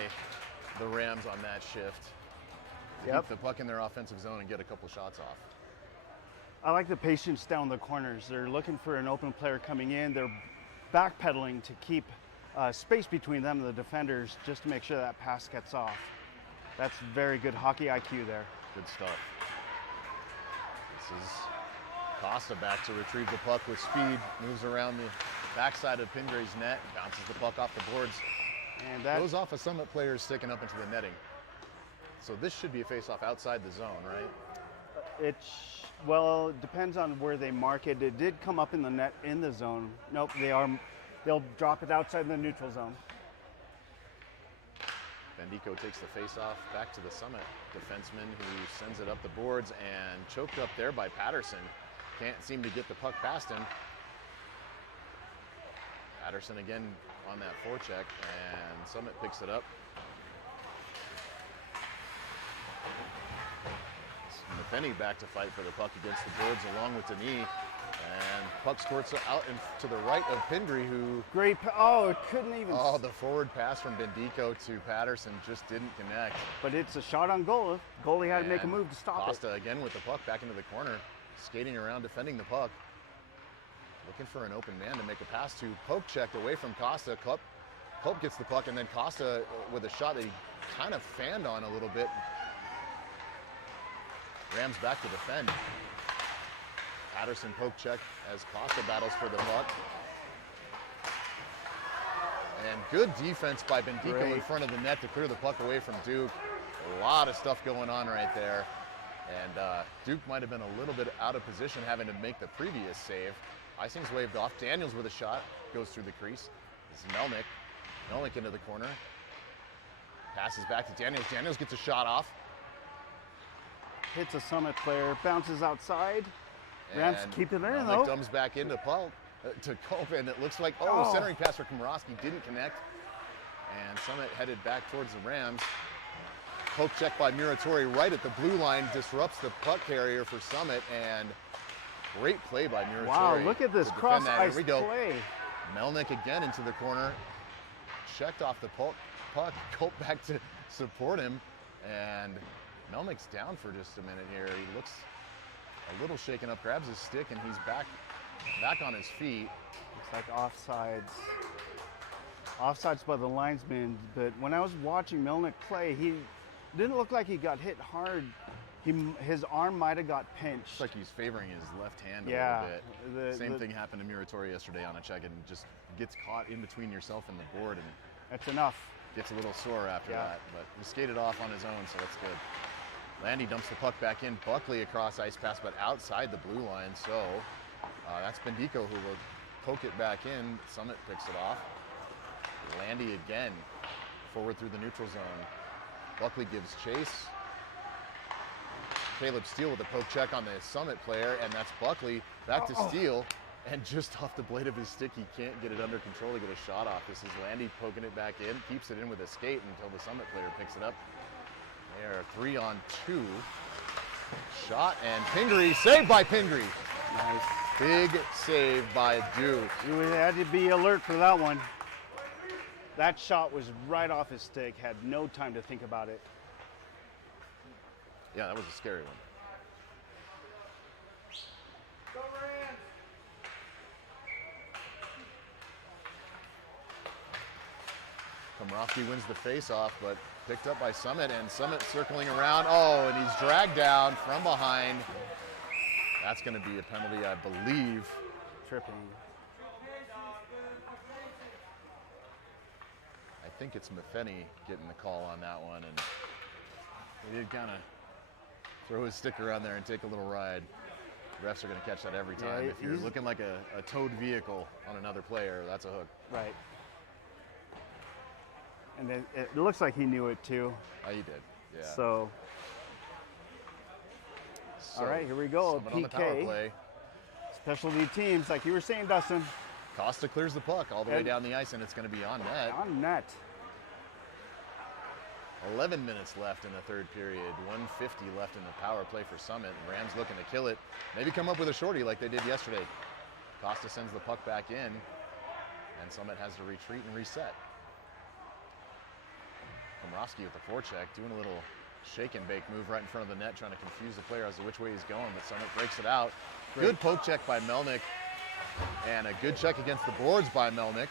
the Rams on that shift. Keep the puck in their offensive zone and get a couple shots off. I like the patience down the corners. They're looking for an open player coming in. They're backpedaling to keep space between them and the defenders just to make sure that pass gets off. That's very good hockey IQ there. Good stuff. This is Costa back to retrieve the puck with speed. Moves around the backside of Pingree's net. Bounces the puck off the boards. And that goes off a Summit player sticking up into the netting. So this should be a face-off outside the zone, right? Well, it depends on where they mark it. It did come up in the net in the zone. Nope, they'll drop it outside the neutral zone. Bendico takes the face-off back to the Summit defenseman, who sends it up the boards and choked up there by Patterson. Can't seem to get the puck past him. Patterson again on that forecheck, and Summit picks it up. McPenny back to fight for the puck against the boards along with Denis. And puck squirts out to the right of Pingree, who... Great, it couldn't even... Oh, the forward pass from Bendico to Patterson just didn't connect. But it's a shot on goal. Goalie had to make a move to stop Costa again with the puck back into the corner, skating around, defending the puck. Looking for an open man to make a pass to. Poke checked away from Costa. Culp gets the puck, and then Costa with a shot that he kind of fanned on a little bit. Rams back to defend. Patterson poke check as Costa battles for the puck. And good defense by Bendico in front of the net to clear the puck away from Duke. A lot of stuff going on right there. And Duke might have been a little bit out of position having to make the previous save. Icing's waved off. Daniels with a shot. Goes through the crease. This is Melnick. Melnick into the corner. Passes back to Daniels. Daniels gets a shot off. Hits a Summit player, bounces outside. Rams keep it in Melnick though. dumps back into to Culp, and it looks like, centering pass for Komorowski didn't connect. And Summit headed back towards the Rams. Poke check by Muratori right at the blue line, disrupts the puck carrier for Summit, and great play by Muratori. Wow, look at this cross-ice play. Melnick again into the corner. Checked off the puck. Culp back to support him, and Melnick's down for just a minute here. He looks a little shaken up, grabs his stick, and he's back on his feet. Looks like offsides. Offsides by the linesman, but when I was watching Melnick play, he didn't look like he got hit hard. His arm might have got pinched. Looks like he's favoring his left hand a little bit. Same thing happened to Muratori yesterday on a check, and just gets caught in between yourself and the board, and that's enough. Gets a little sore after that, but he skated off on his own, so that's good. Landy dumps the puck back in. Buckley across ice pass, but outside the blue line, so that's Bendico who will poke it back in. Summit picks it off. Landy again, forward through the neutral zone. Buckley gives chase. Caleb Steele with a poke check on the Summit player, and that's Buckley back to Steele, and just off the blade of his stick, he can't get it under control to get a shot off. This is Landy poking it back in, keeps it in with a skate until the Summit player picks it up. They are 3-on-2. Shot, and Pingree, saved by Pingree. Nice. Big save by Duke. You had to be alert for that one. That shot was right off his stick, had no time to think about it. Yeah, that was a scary one. Komorowski wins the face-off, but picked up by Summit, and Summit circling around. Oh, and he's dragged down from behind. That's going to be a penalty, I believe. Tripping. I think it's Matheny getting the call on that one, and he did kind of throw his stick around there and take a little ride. Refs are going to catch that every time. If you're looking like a towed vehicle on another player, that's a hook. Right. And it looks like he knew it too. Oh, he did, yeah. So all right, here we go. PK. On the power play. Specialty teams, like you were saying, Dustin. Costa clears the puck all the way down the ice, and it's going to be on net. On net. 11 minutes left in the third period. 150 left in the power play for Summit. Rams looking to kill it. Maybe come up with a shorty like they did yesterday. Costa sends the puck back in, and Summit has to retreat and reset. Komorowski with the forecheck, doing a little shake and bake move right in front of the net, trying to confuse the player as to which way he's going, but Summit breaks it out. Great. Good poke check by Melnick, and a good check against the boards by Melnick.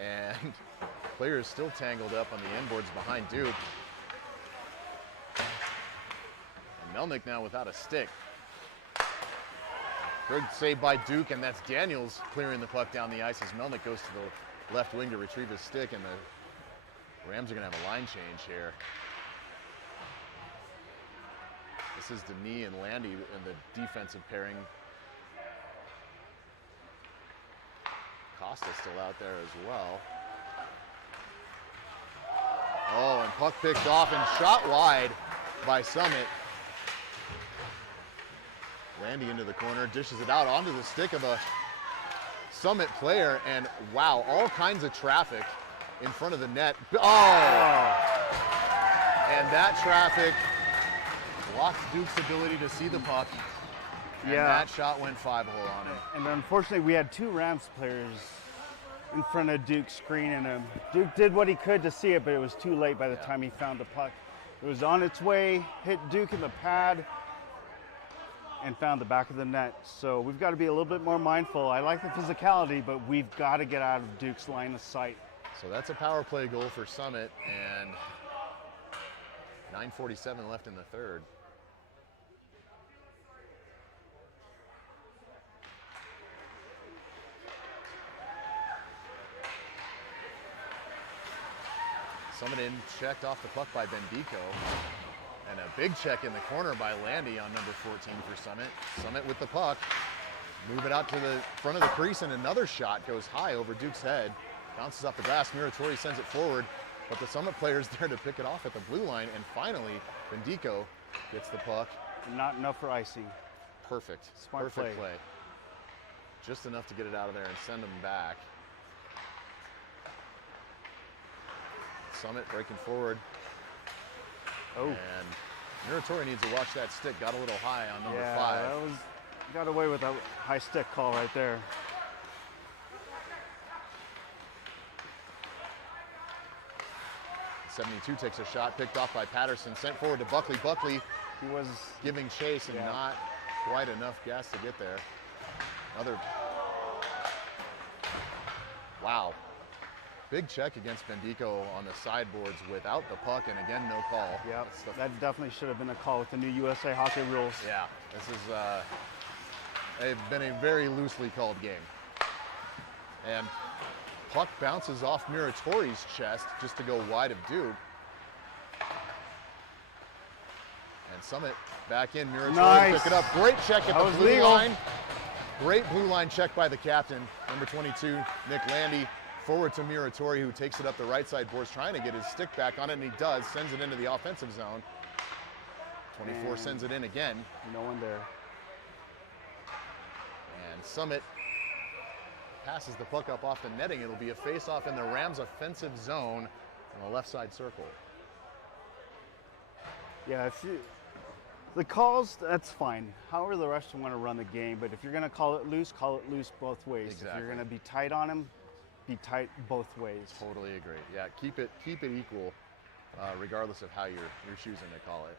And player is still tangled up on the inboards behind Duke. And Melnick now without a stick. Good save by Duke, and that's Daniels clearing the puck down the ice as Melnick goes to the left wing to retrieve his stick, and the Rams are going to have a line change here. This is Denis and Landy in the defensive pairing. Costa's still out there as well. Oh, and puck picked off and shot wide by Summit. Landy into the corner, dishes it out onto the stick of a Summit player, and wow, all kinds of traffic in front of the net. Oh! And that traffic blocked Duke's ability to see the puck. And that shot went 5-hole on him. And unfortunately, we had two Rams players in front of Duke screening him. Duke did what he could to see it, but it was too late by the time he found the puck. It was on its way, hit Duke in the pad, and found the back of the net. So we've got to be a little bit more mindful. I like the physicality, but we've got to get out of Duke's line of sight. So that's a power play goal for Summit, and 9:47 left in the third. Summit in, checked off the puck by Bendico. And a big check in the corner by Landy on number 14 for Summit. Summit with the puck. Move it out to the front of the crease, and another shot goes high over Duke's head. Bounces off the glass. Muratori sends it forward, but the Summit player's there to pick it off at the blue line. And finally, Bendico gets the puck. Not enough for icing. Perfect. Smart Perfect play. Just enough to get it out of there and send them back. Summit breaking forward. Oh. And Muratori needs to watch that stick. Got a little high on number 5. That got away with a high stick call right there. '72 takes a shot, picked off by Patterson, sent forward to Buckley. Buckley, He was giving chase and not quite enough gas to get there. Wow. Big check against Bendico on the sideboards without the puck, and again, no call. Yep, that definitely should have been a call with the new USA Hockey rules. Yeah, this is been a very loosely called game. And puck bounces off Muratori's chest just to go wide of Duke. And Summit back in, Muratori pick it up. Great check at the blue line. Great blue line check by the captain, number 22, Nick Landy. Forward to Muratori, who takes it up the right side boards, trying to get his stick back on it, and he does. Sends it into the offensive zone. 24 sends it in again. No one there. And Summit passes the puck up off the netting. It'll be a face-off in the Rams' offensive zone on the left side circle. Yeah, the calls, that's fine. However the rest want to run the game, but if you're going to call it loose both ways. Exactly. If you're going to be tight on him, be tight both ways. Totally agree. Yeah, keep it equal, regardless of how you're choosing to call it.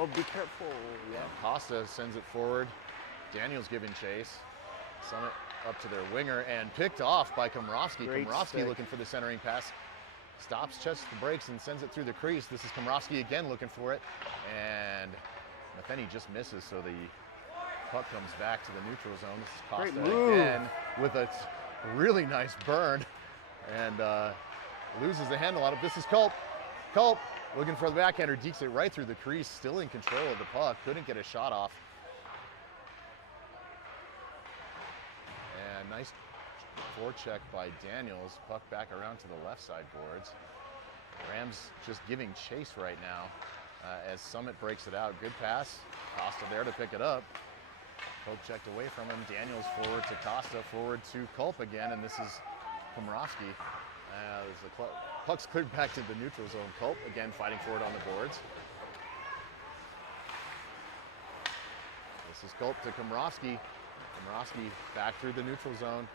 Oh, be careful. Yeah. Costa sends it forward. Daniels giving chase. Summit up to their winger and picked off by Komrovsky. Komrovsky looking for the centering pass. Stops, chests the brakes, and sends it through the crease. This is Komrovsky again looking for it. And Matheny just misses, so the puck comes back to the neutral zone. This is Costa again with a really nice burn. And loses the handle on it. This is Culp. Culp looking for the backhander. Dekes it right through the crease. Still in control of the puck. Couldn't get a shot off. And nice forecheck by Daniels. Puck back around to the left side boards. Rams just giving chase right now as Summit breaks it out. Good pass. Costa there to pick it up. Poke checked away from him. Daniels forward to Costa. Forward to Culp again. And this is Komrovsky. The puck's cleared back to the neutral zone. Culp again fighting for it on the boards. This is Culp to Komrovsky. Komrovsky back through the neutral zone.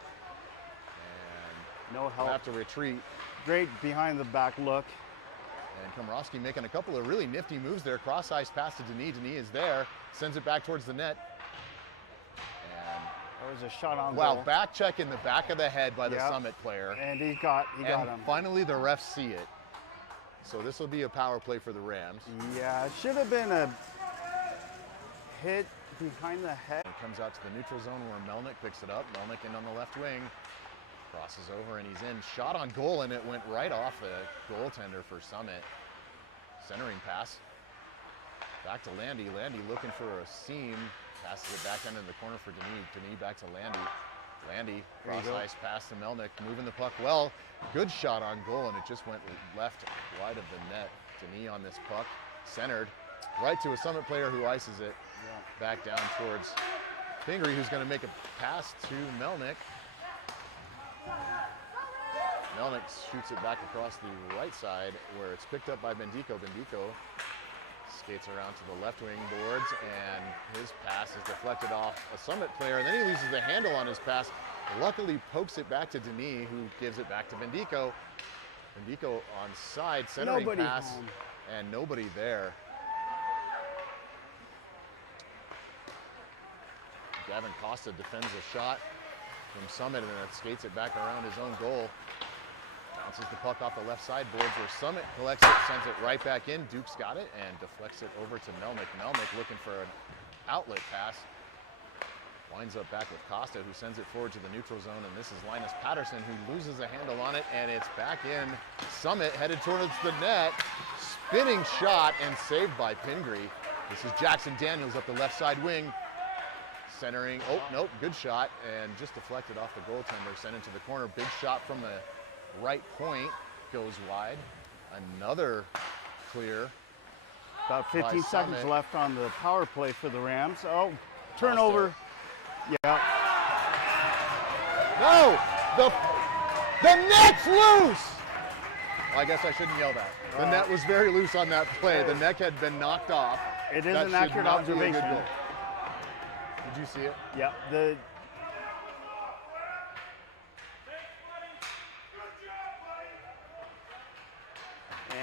And no help. Have to retreat. Great behind the back look. And Komrovsky making a couple of really nifty moves there. Cross ice pass to Denis. Denis is there. Sends it back towards the net. And there was a shot on goal. goal. Back check in the back of the head by the Summit player. And he got him. Finally the refs see it. So this will be a power play for the Rams. Yeah, it should have been a hit behind the head. It comes out to the neutral zone where Melnick picks it up. Melnick in on the left wing. Crosses over and he's in. Shot on goal and it went right off the goaltender for Summit. Centering pass. Back to Landy. Landy looking for a seam. Passes it back into the corner for Denis. Denis back to Landy. Landy, cross ice pass to Melnick. Moving the puck well. Good shot on goal and it just went left wide of the net. Denis on this puck. Centered. Right to a Summit player who ices it. Back down towards Pingree, who's going to make a pass to Melnick. Melnick shoots it back across the right side where it's picked up by Bendico. Bendico skates around to the left wing boards and his pass is deflected off a Summit player and then he loses the handle on his pass. Luckily pokes it back to Denis who gives it back to Bendico. Bendico on side centering pass and nobody there. Gavin Costa defends a shot from Summit and then skates it back around his own goal. Bounces the puck off the left side boards where Summit collects it, sends it right back in. Duke's got it and deflects it over to Melnick. Melnick looking for outlet pass. Winds up back with Costa, who sends it forward to the neutral zone, and this is Linus Patterson, who loses a handle on it, and it's back in. Summit headed towards the net. Spinning shot and saved by Pingree. This is Jackson Daniels up the left side wing. Centering, oh, nope, good shot, and just deflected off the goaltender, sent into the corner. Big shot from the right point, goes wide. Another clear. About 15 seconds Summit. left on the power play for the Rams. Oh, turnover. Yeah. No, the net's loose. I guess I shouldn't yell that. The net was very loose on that play. The neck had been knocked off. It is That an should accurate not be a good observation. goal. Did you see it? Yeah.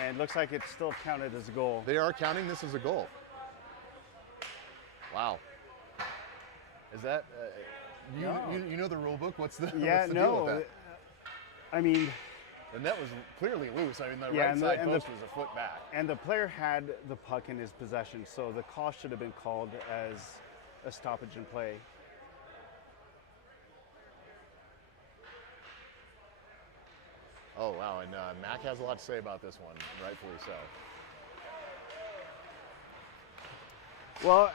And looks like it's still counted as a goal. They are counting this as a goal. Wow. Is that No. you know the rule book? What's the Yeah, what's the deal no. with I mean, that? The net was clearly loose. I mean, the Yeah, right and side and post was a foot back. and the player had the puck in his possession, so the call should have been called as a stoppage in play. Oh wow, and Mac has a lot to say about this one, rightfully so. Well,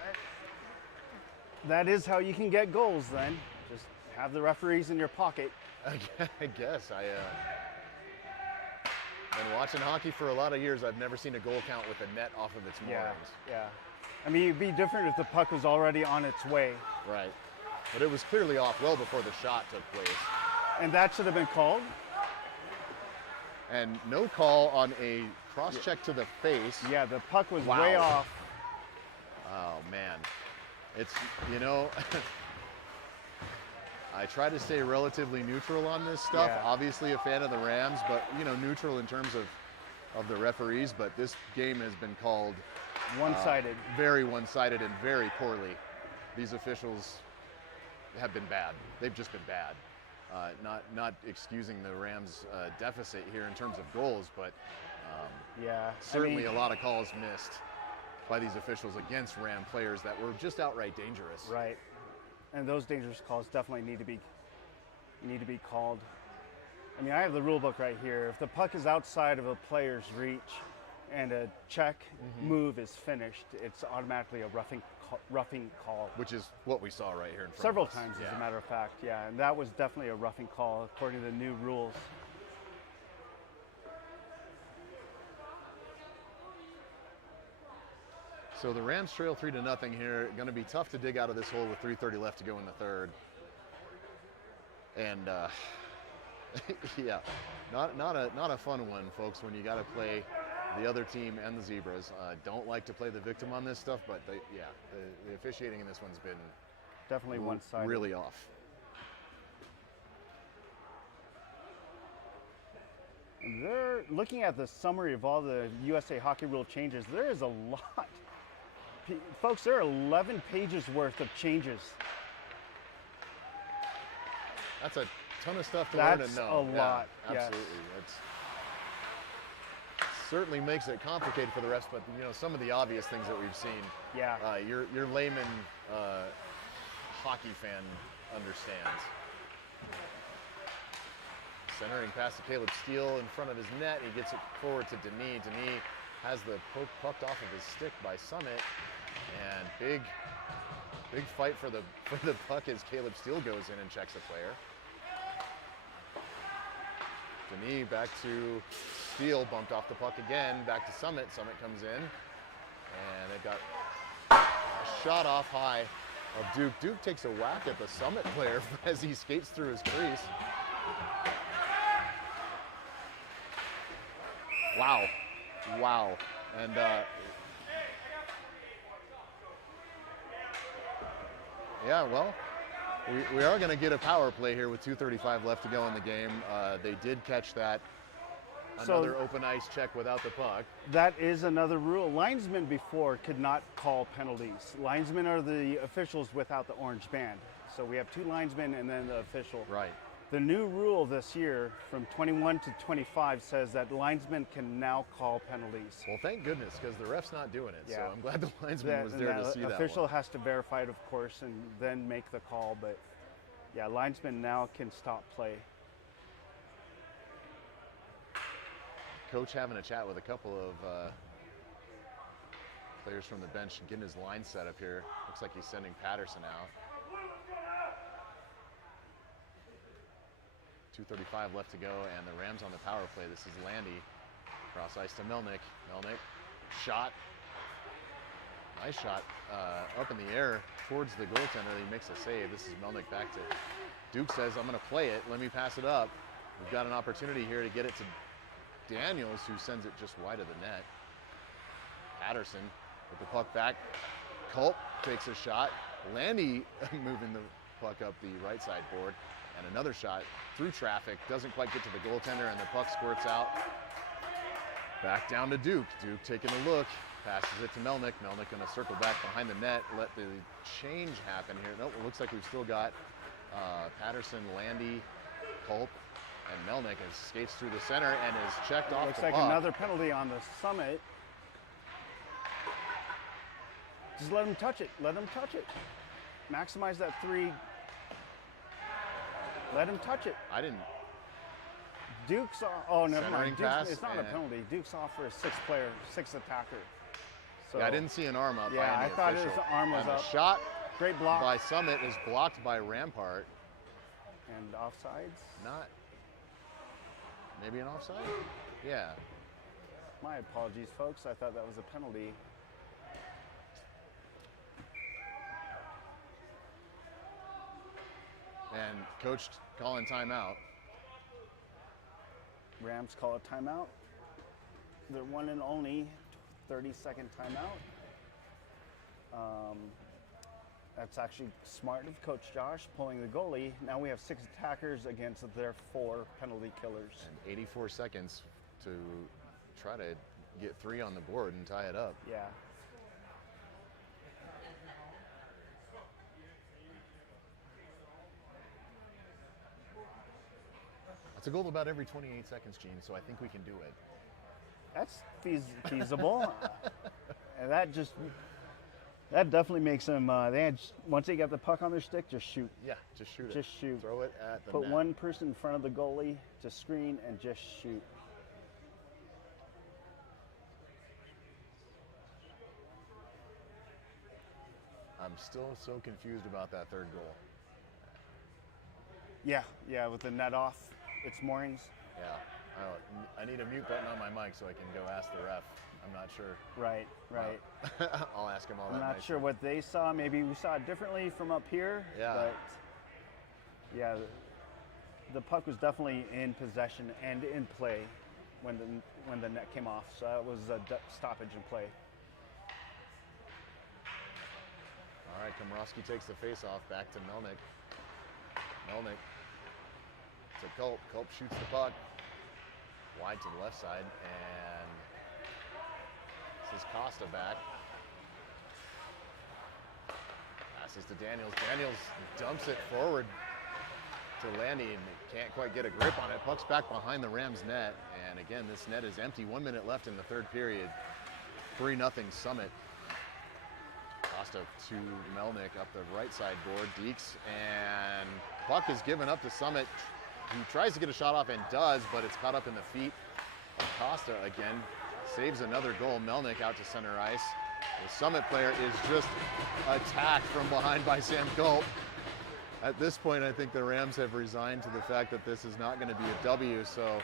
that is how you can get goals then. Just have the referees in your pocket. I guess been watching hockey for a lot of years. I've never seen a goal count with a net off of its moorings. Yeah. I mean, it'd be different if the puck was already on its way. Right. But it was clearly off well before the shot took place. And that should have been called. And no call on a cross check to the face. Yeah, the puck was Wow. way off. Oh man, it's, you know, I try to stay relatively neutral on this stuff. Yeah. Obviously a fan of the Rams, but you know, neutral in terms of the referees. But this game has been called One-sided. very one-sided and very poorly. These officials have been bad. They've just been bad. Not excusing the Rams' deficit here in terms of goals, but Yeah. certainly I mean, a lot of calls missed by these officials against Ram players that were just outright dangerous. Right. And those dangerous calls definitely need to be called. I mean, I have the rule book right here. If the puck is outside of a player's reach and a check move is finished, it's automatically a roughing call. Which is what we saw right here in front Several of us. times, as Yeah. a matter of fact, yeah. And that was definitely a roughing call according to the new rules. So the Rams trail 3-0 here. Going to be tough to dig out of this hole with 3:30 left to go in the third. And yeah, not a fun one, folks. When you got to play the other team and the Zebras. Don't like to play the victim on this stuff, but the officiating in this one's been Definitely one-sided. really off. They're looking at the summary of all the USA Hockey Rule changes. There is a lot. Folks, there are 11 pages worth of changes. That's a ton of stuff to learn and That's know. a lot, Yeah, yes. absolutely. That's certainly makes it complicated for the refs, but you know, some of the obvious things that we've seen, Yeah. your layman hockey fan understands. Centering pass to Caleb Steele in front of his net. He gets it forward to Denis. Denis has the poke pucked off of his stick by Summit, and big fight for the puck as Caleb Steele goes in and checks a player. Denis back to Steele, bumped off the puck again, back to Summit. Summit comes in, and they've got a shot off high of Duke. Duke takes a whack at the Summit player as he skates through his crease. Wow. And yeah, well, we are going to get a power play here with 2:35 left to go in the game. They did catch that. Another open ice check without the puck. That is another rule. Linesmen before could not call penalties. Linesmen are the officials without the orange band. So we have two linesmen and then the official. Right. The new rule this year from 21 to 25 says that linesmen can now call penalties. Well, thank goodness, because the ref's not doing it. So Yeah. I'm glad the linesman was there to see that official one. has to verify it, of course, and then make the call. But yeah, linesmen now can stop play. Coach having a chat with a couple of players from the bench, getting his line set up here. Looks like he's sending Patterson out. 2:35 left to go, and the Rams on the power play. This is Landy. Cross ice to Melnick. Melnick, shot. Nice shot up in the air towards the goaltender. He makes a save. This is Melnick back to Duke. Says, I'm going to play it. Let me pass it up. We've got an opportunity here to get it to Daniels, who sends it just wide of the net. Patterson with the puck back. Culp takes a shot. Landy moving the puck up the right side board. And another shot through traffic. Doesn't quite get to the goaltender, and the puck squirts out. Back down to Duke. Duke taking a look. Passes it to Melnick. Melnick going to circle back behind the net. Let the change happen here. Nope, it looks like we've still got Patterson, Landy, Culp, and Melnick as skates through the center and is checked off Looks the like puck. another penalty on the Summit. Just let him touch it. Let him touch it. Maximize that 3. Let him touch it. I didn't. Duke's off. Oh, never Centering mind. Duke's, pass it's not a and- penalty. Duke's off for a 6th attacker. So, Yeah, I didn't see an arm up by Yeah, any I thought his official. arm was and up. the shot Great block. by Summit is blocked by Rampart. And offsides. Not. Maybe an offside? Yeah. My apologies, folks. I thought that was a penalty. And coach calling timeout. Rams call a timeout. Their one and only 30-second timeout. That's actually smart of Coach Josh pulling the goalie. Now we have 6 attackers against their 4 penalty killers. And 84 seconds to try to get 3 on the board and tie it up. Yeah. It's a goal about every 28 seconds, Gene, so I think we can do it. That's feasible. And that definitely makes them. Once they got the puck on their stick, just shoot. Yeah, just shoot it. Just shoot. Throw it at the Put net. one person in front of the goalie to screen and just shoot. I'm still so confused about that third goal. Yeah, with the net off, its moorings. Yeah, I need a mute button on my mic so I can go ask the ref. I'm not sure. Right. I'll ask him all I'm that. not sure what they saw. Maybe we saw it differently from up here. Yeah. But yeah, the puck was definitely in possession and in play when the net came off. So that was a stoppage in play. All right, Komorowski takes the face-off back to Melnick. Melnick to Culp. Culp shoots the puck wide to the left side, and this is Costa back. Passes to Daniels. Daniels dumps it forward to Landy and can't quite get a grip on it. Puck's back behind the Rams net, and again, this net is empty. 1 minute left in the third period. 3-0 Summit. Costa to Melnick up the right side board. Deeks, and puck is given up to Summit. He tries to get a shot off and does, but it's caught up in the feet of Costa again. Saves another goal. Melnick out to center ice. The Summit player is just attacked from behind by Sam Culp. At this point, I think the Rams have resigned to the fact that this is not going to be a W, so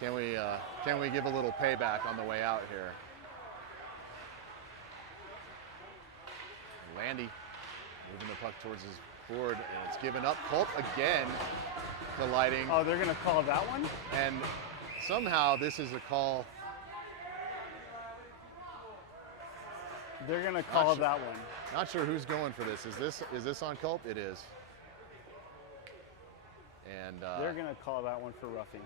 can we give a little payback on the way out here? Landy moving the puck towards his board, and it's given up. Culp again colliding. Oh, they're going to call that one? And somehow this is a call. They're going to call sure. that one. Not sure who's going for this. Is this on Culp? It is. And They're going to call that one for roughing.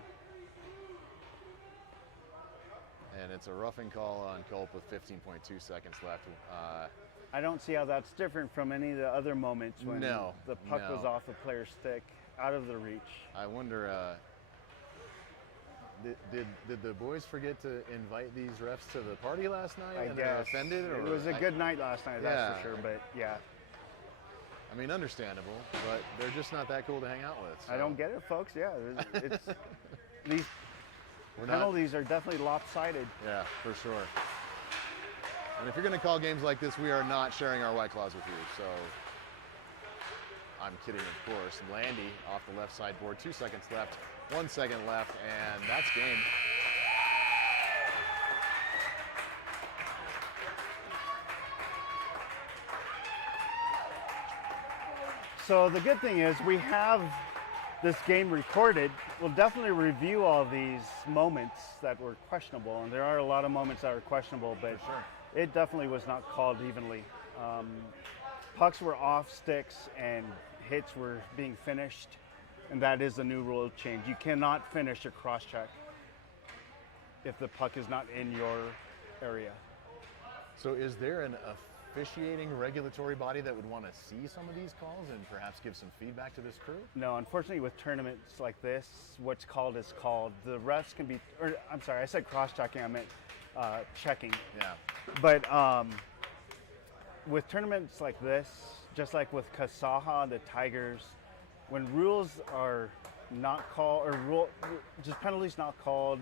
and it's a roughing call on Culp with 15.2 seconds left. I don't see how that's different from any of the other moments when No, the puck no. was off the player's stick. out of the reach. I wonder, did the boys forget to invite these refs to the party last night? I and they're guess offended? it Or was a good night last night, that's Yeah. for sure. But yeah, I mean, understandable, but they're just not that cool to hang out with. I so don't get it, folks. Yeah, it's these We're not, penalties are definitely lopsided. yeah, for sure. And if you're going to call games like this, we are not sharing our White Claws with you. So I'm kidding, of course. Landy off the left side board, 2 seconds left, 1 second left, and that's game. So the good thing is we have this game recorded. We'll definitely review all these moments that were questionable, and there are a lot of moments that were questionable, but For sure. it definitely was not called evenly. Pucks were off sticks and hits were being finished, and that is the new rule change. You cannot finish a cross check if the puck is not in your area. So is there an officiating regulatory body that would want to see some of these calls and perhaps give some feedback to this crew? No, unfortunately, with tournaments like this, what's called is called. The refs can be, or I'm sorry, I said cross-checking, I meant checking. Yeah. But with tournaments like this, just like with Kasaha, the Tigers, when rules are not called, or just penalties not called,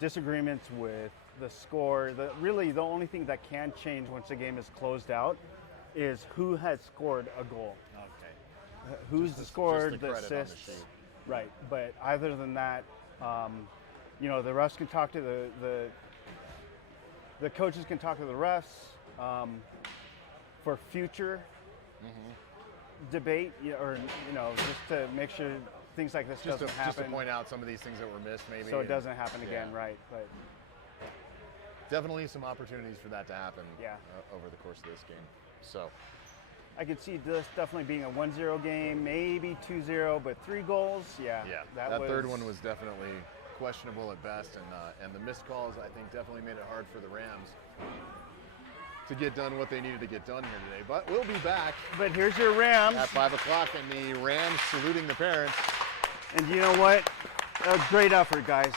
disagreements with the score, really the only thing that can change once the game is closed out is who has scored a goal. Okay. Who's Just scored the the credit on the assists. sheet. Right, but other than that, you know, the refs can talk to the coaches can talk to the refs for future debate, or you know, just to make sure things like this Just doesn't happen. just to point out some of these things that were missed, maybe. so it and- doesn't happen again, yeah. right? But Definitely some opportunities for that to happen Yeah. Over the course of this game. So, I could see this definitely being a 1-0 game, maybe 2-0, but 3 goals, yeah. yeah, that third one was definitely questionable at best, and the missed calls, I think, definitely made it hard for the Rams to get done what they needed to get done here today. But we'll be back But here's your Rams, at 5 o'clock, and the Rams saluting the parents. and you know what? A great effort, guys.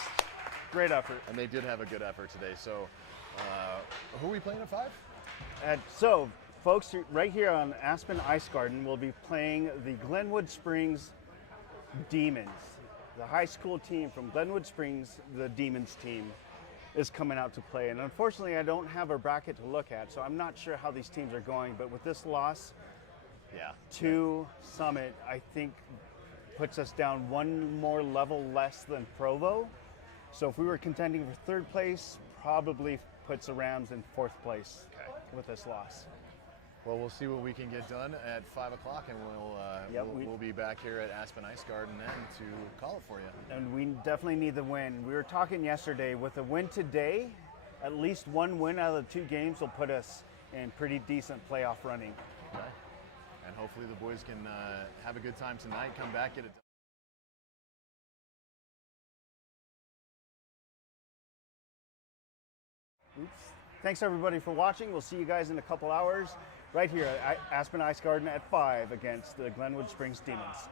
Great effort. And they did have a good effort today. So, who are we playing at 5? And so, folks, right here on Aspen Ice Garden, we'll be playing the Glenwood Springs Demons. The high school team from Glenwood Springs, the Demons team, is coming out to play. And unfortunately, I don't have a bracket to look at, so I'm not sure how these teams are going. But with this loss Yeah. to Summit, I think puts us down one more level less than Provo. So if we were contending for 3rd place, probably puts the Rams in 4th place Okay. with this loss. Well, we'll see what we can get done at 5 o'clock, and Yep, we'll be back here at Aspen Ice Garden then to call it for you. And we definitely need the win. We were talking yesterday, with a win today, at least one win out of the 2 games will put us in pretty decent playoff running. Okay. And hopefully the boys can have a good time tonight, come back, get it done. Oops. Thanks everybody for watching. We'll see you guys in a couple hours right here at Aspen Ice Garden at 5 against the Glenwood Springs Demons.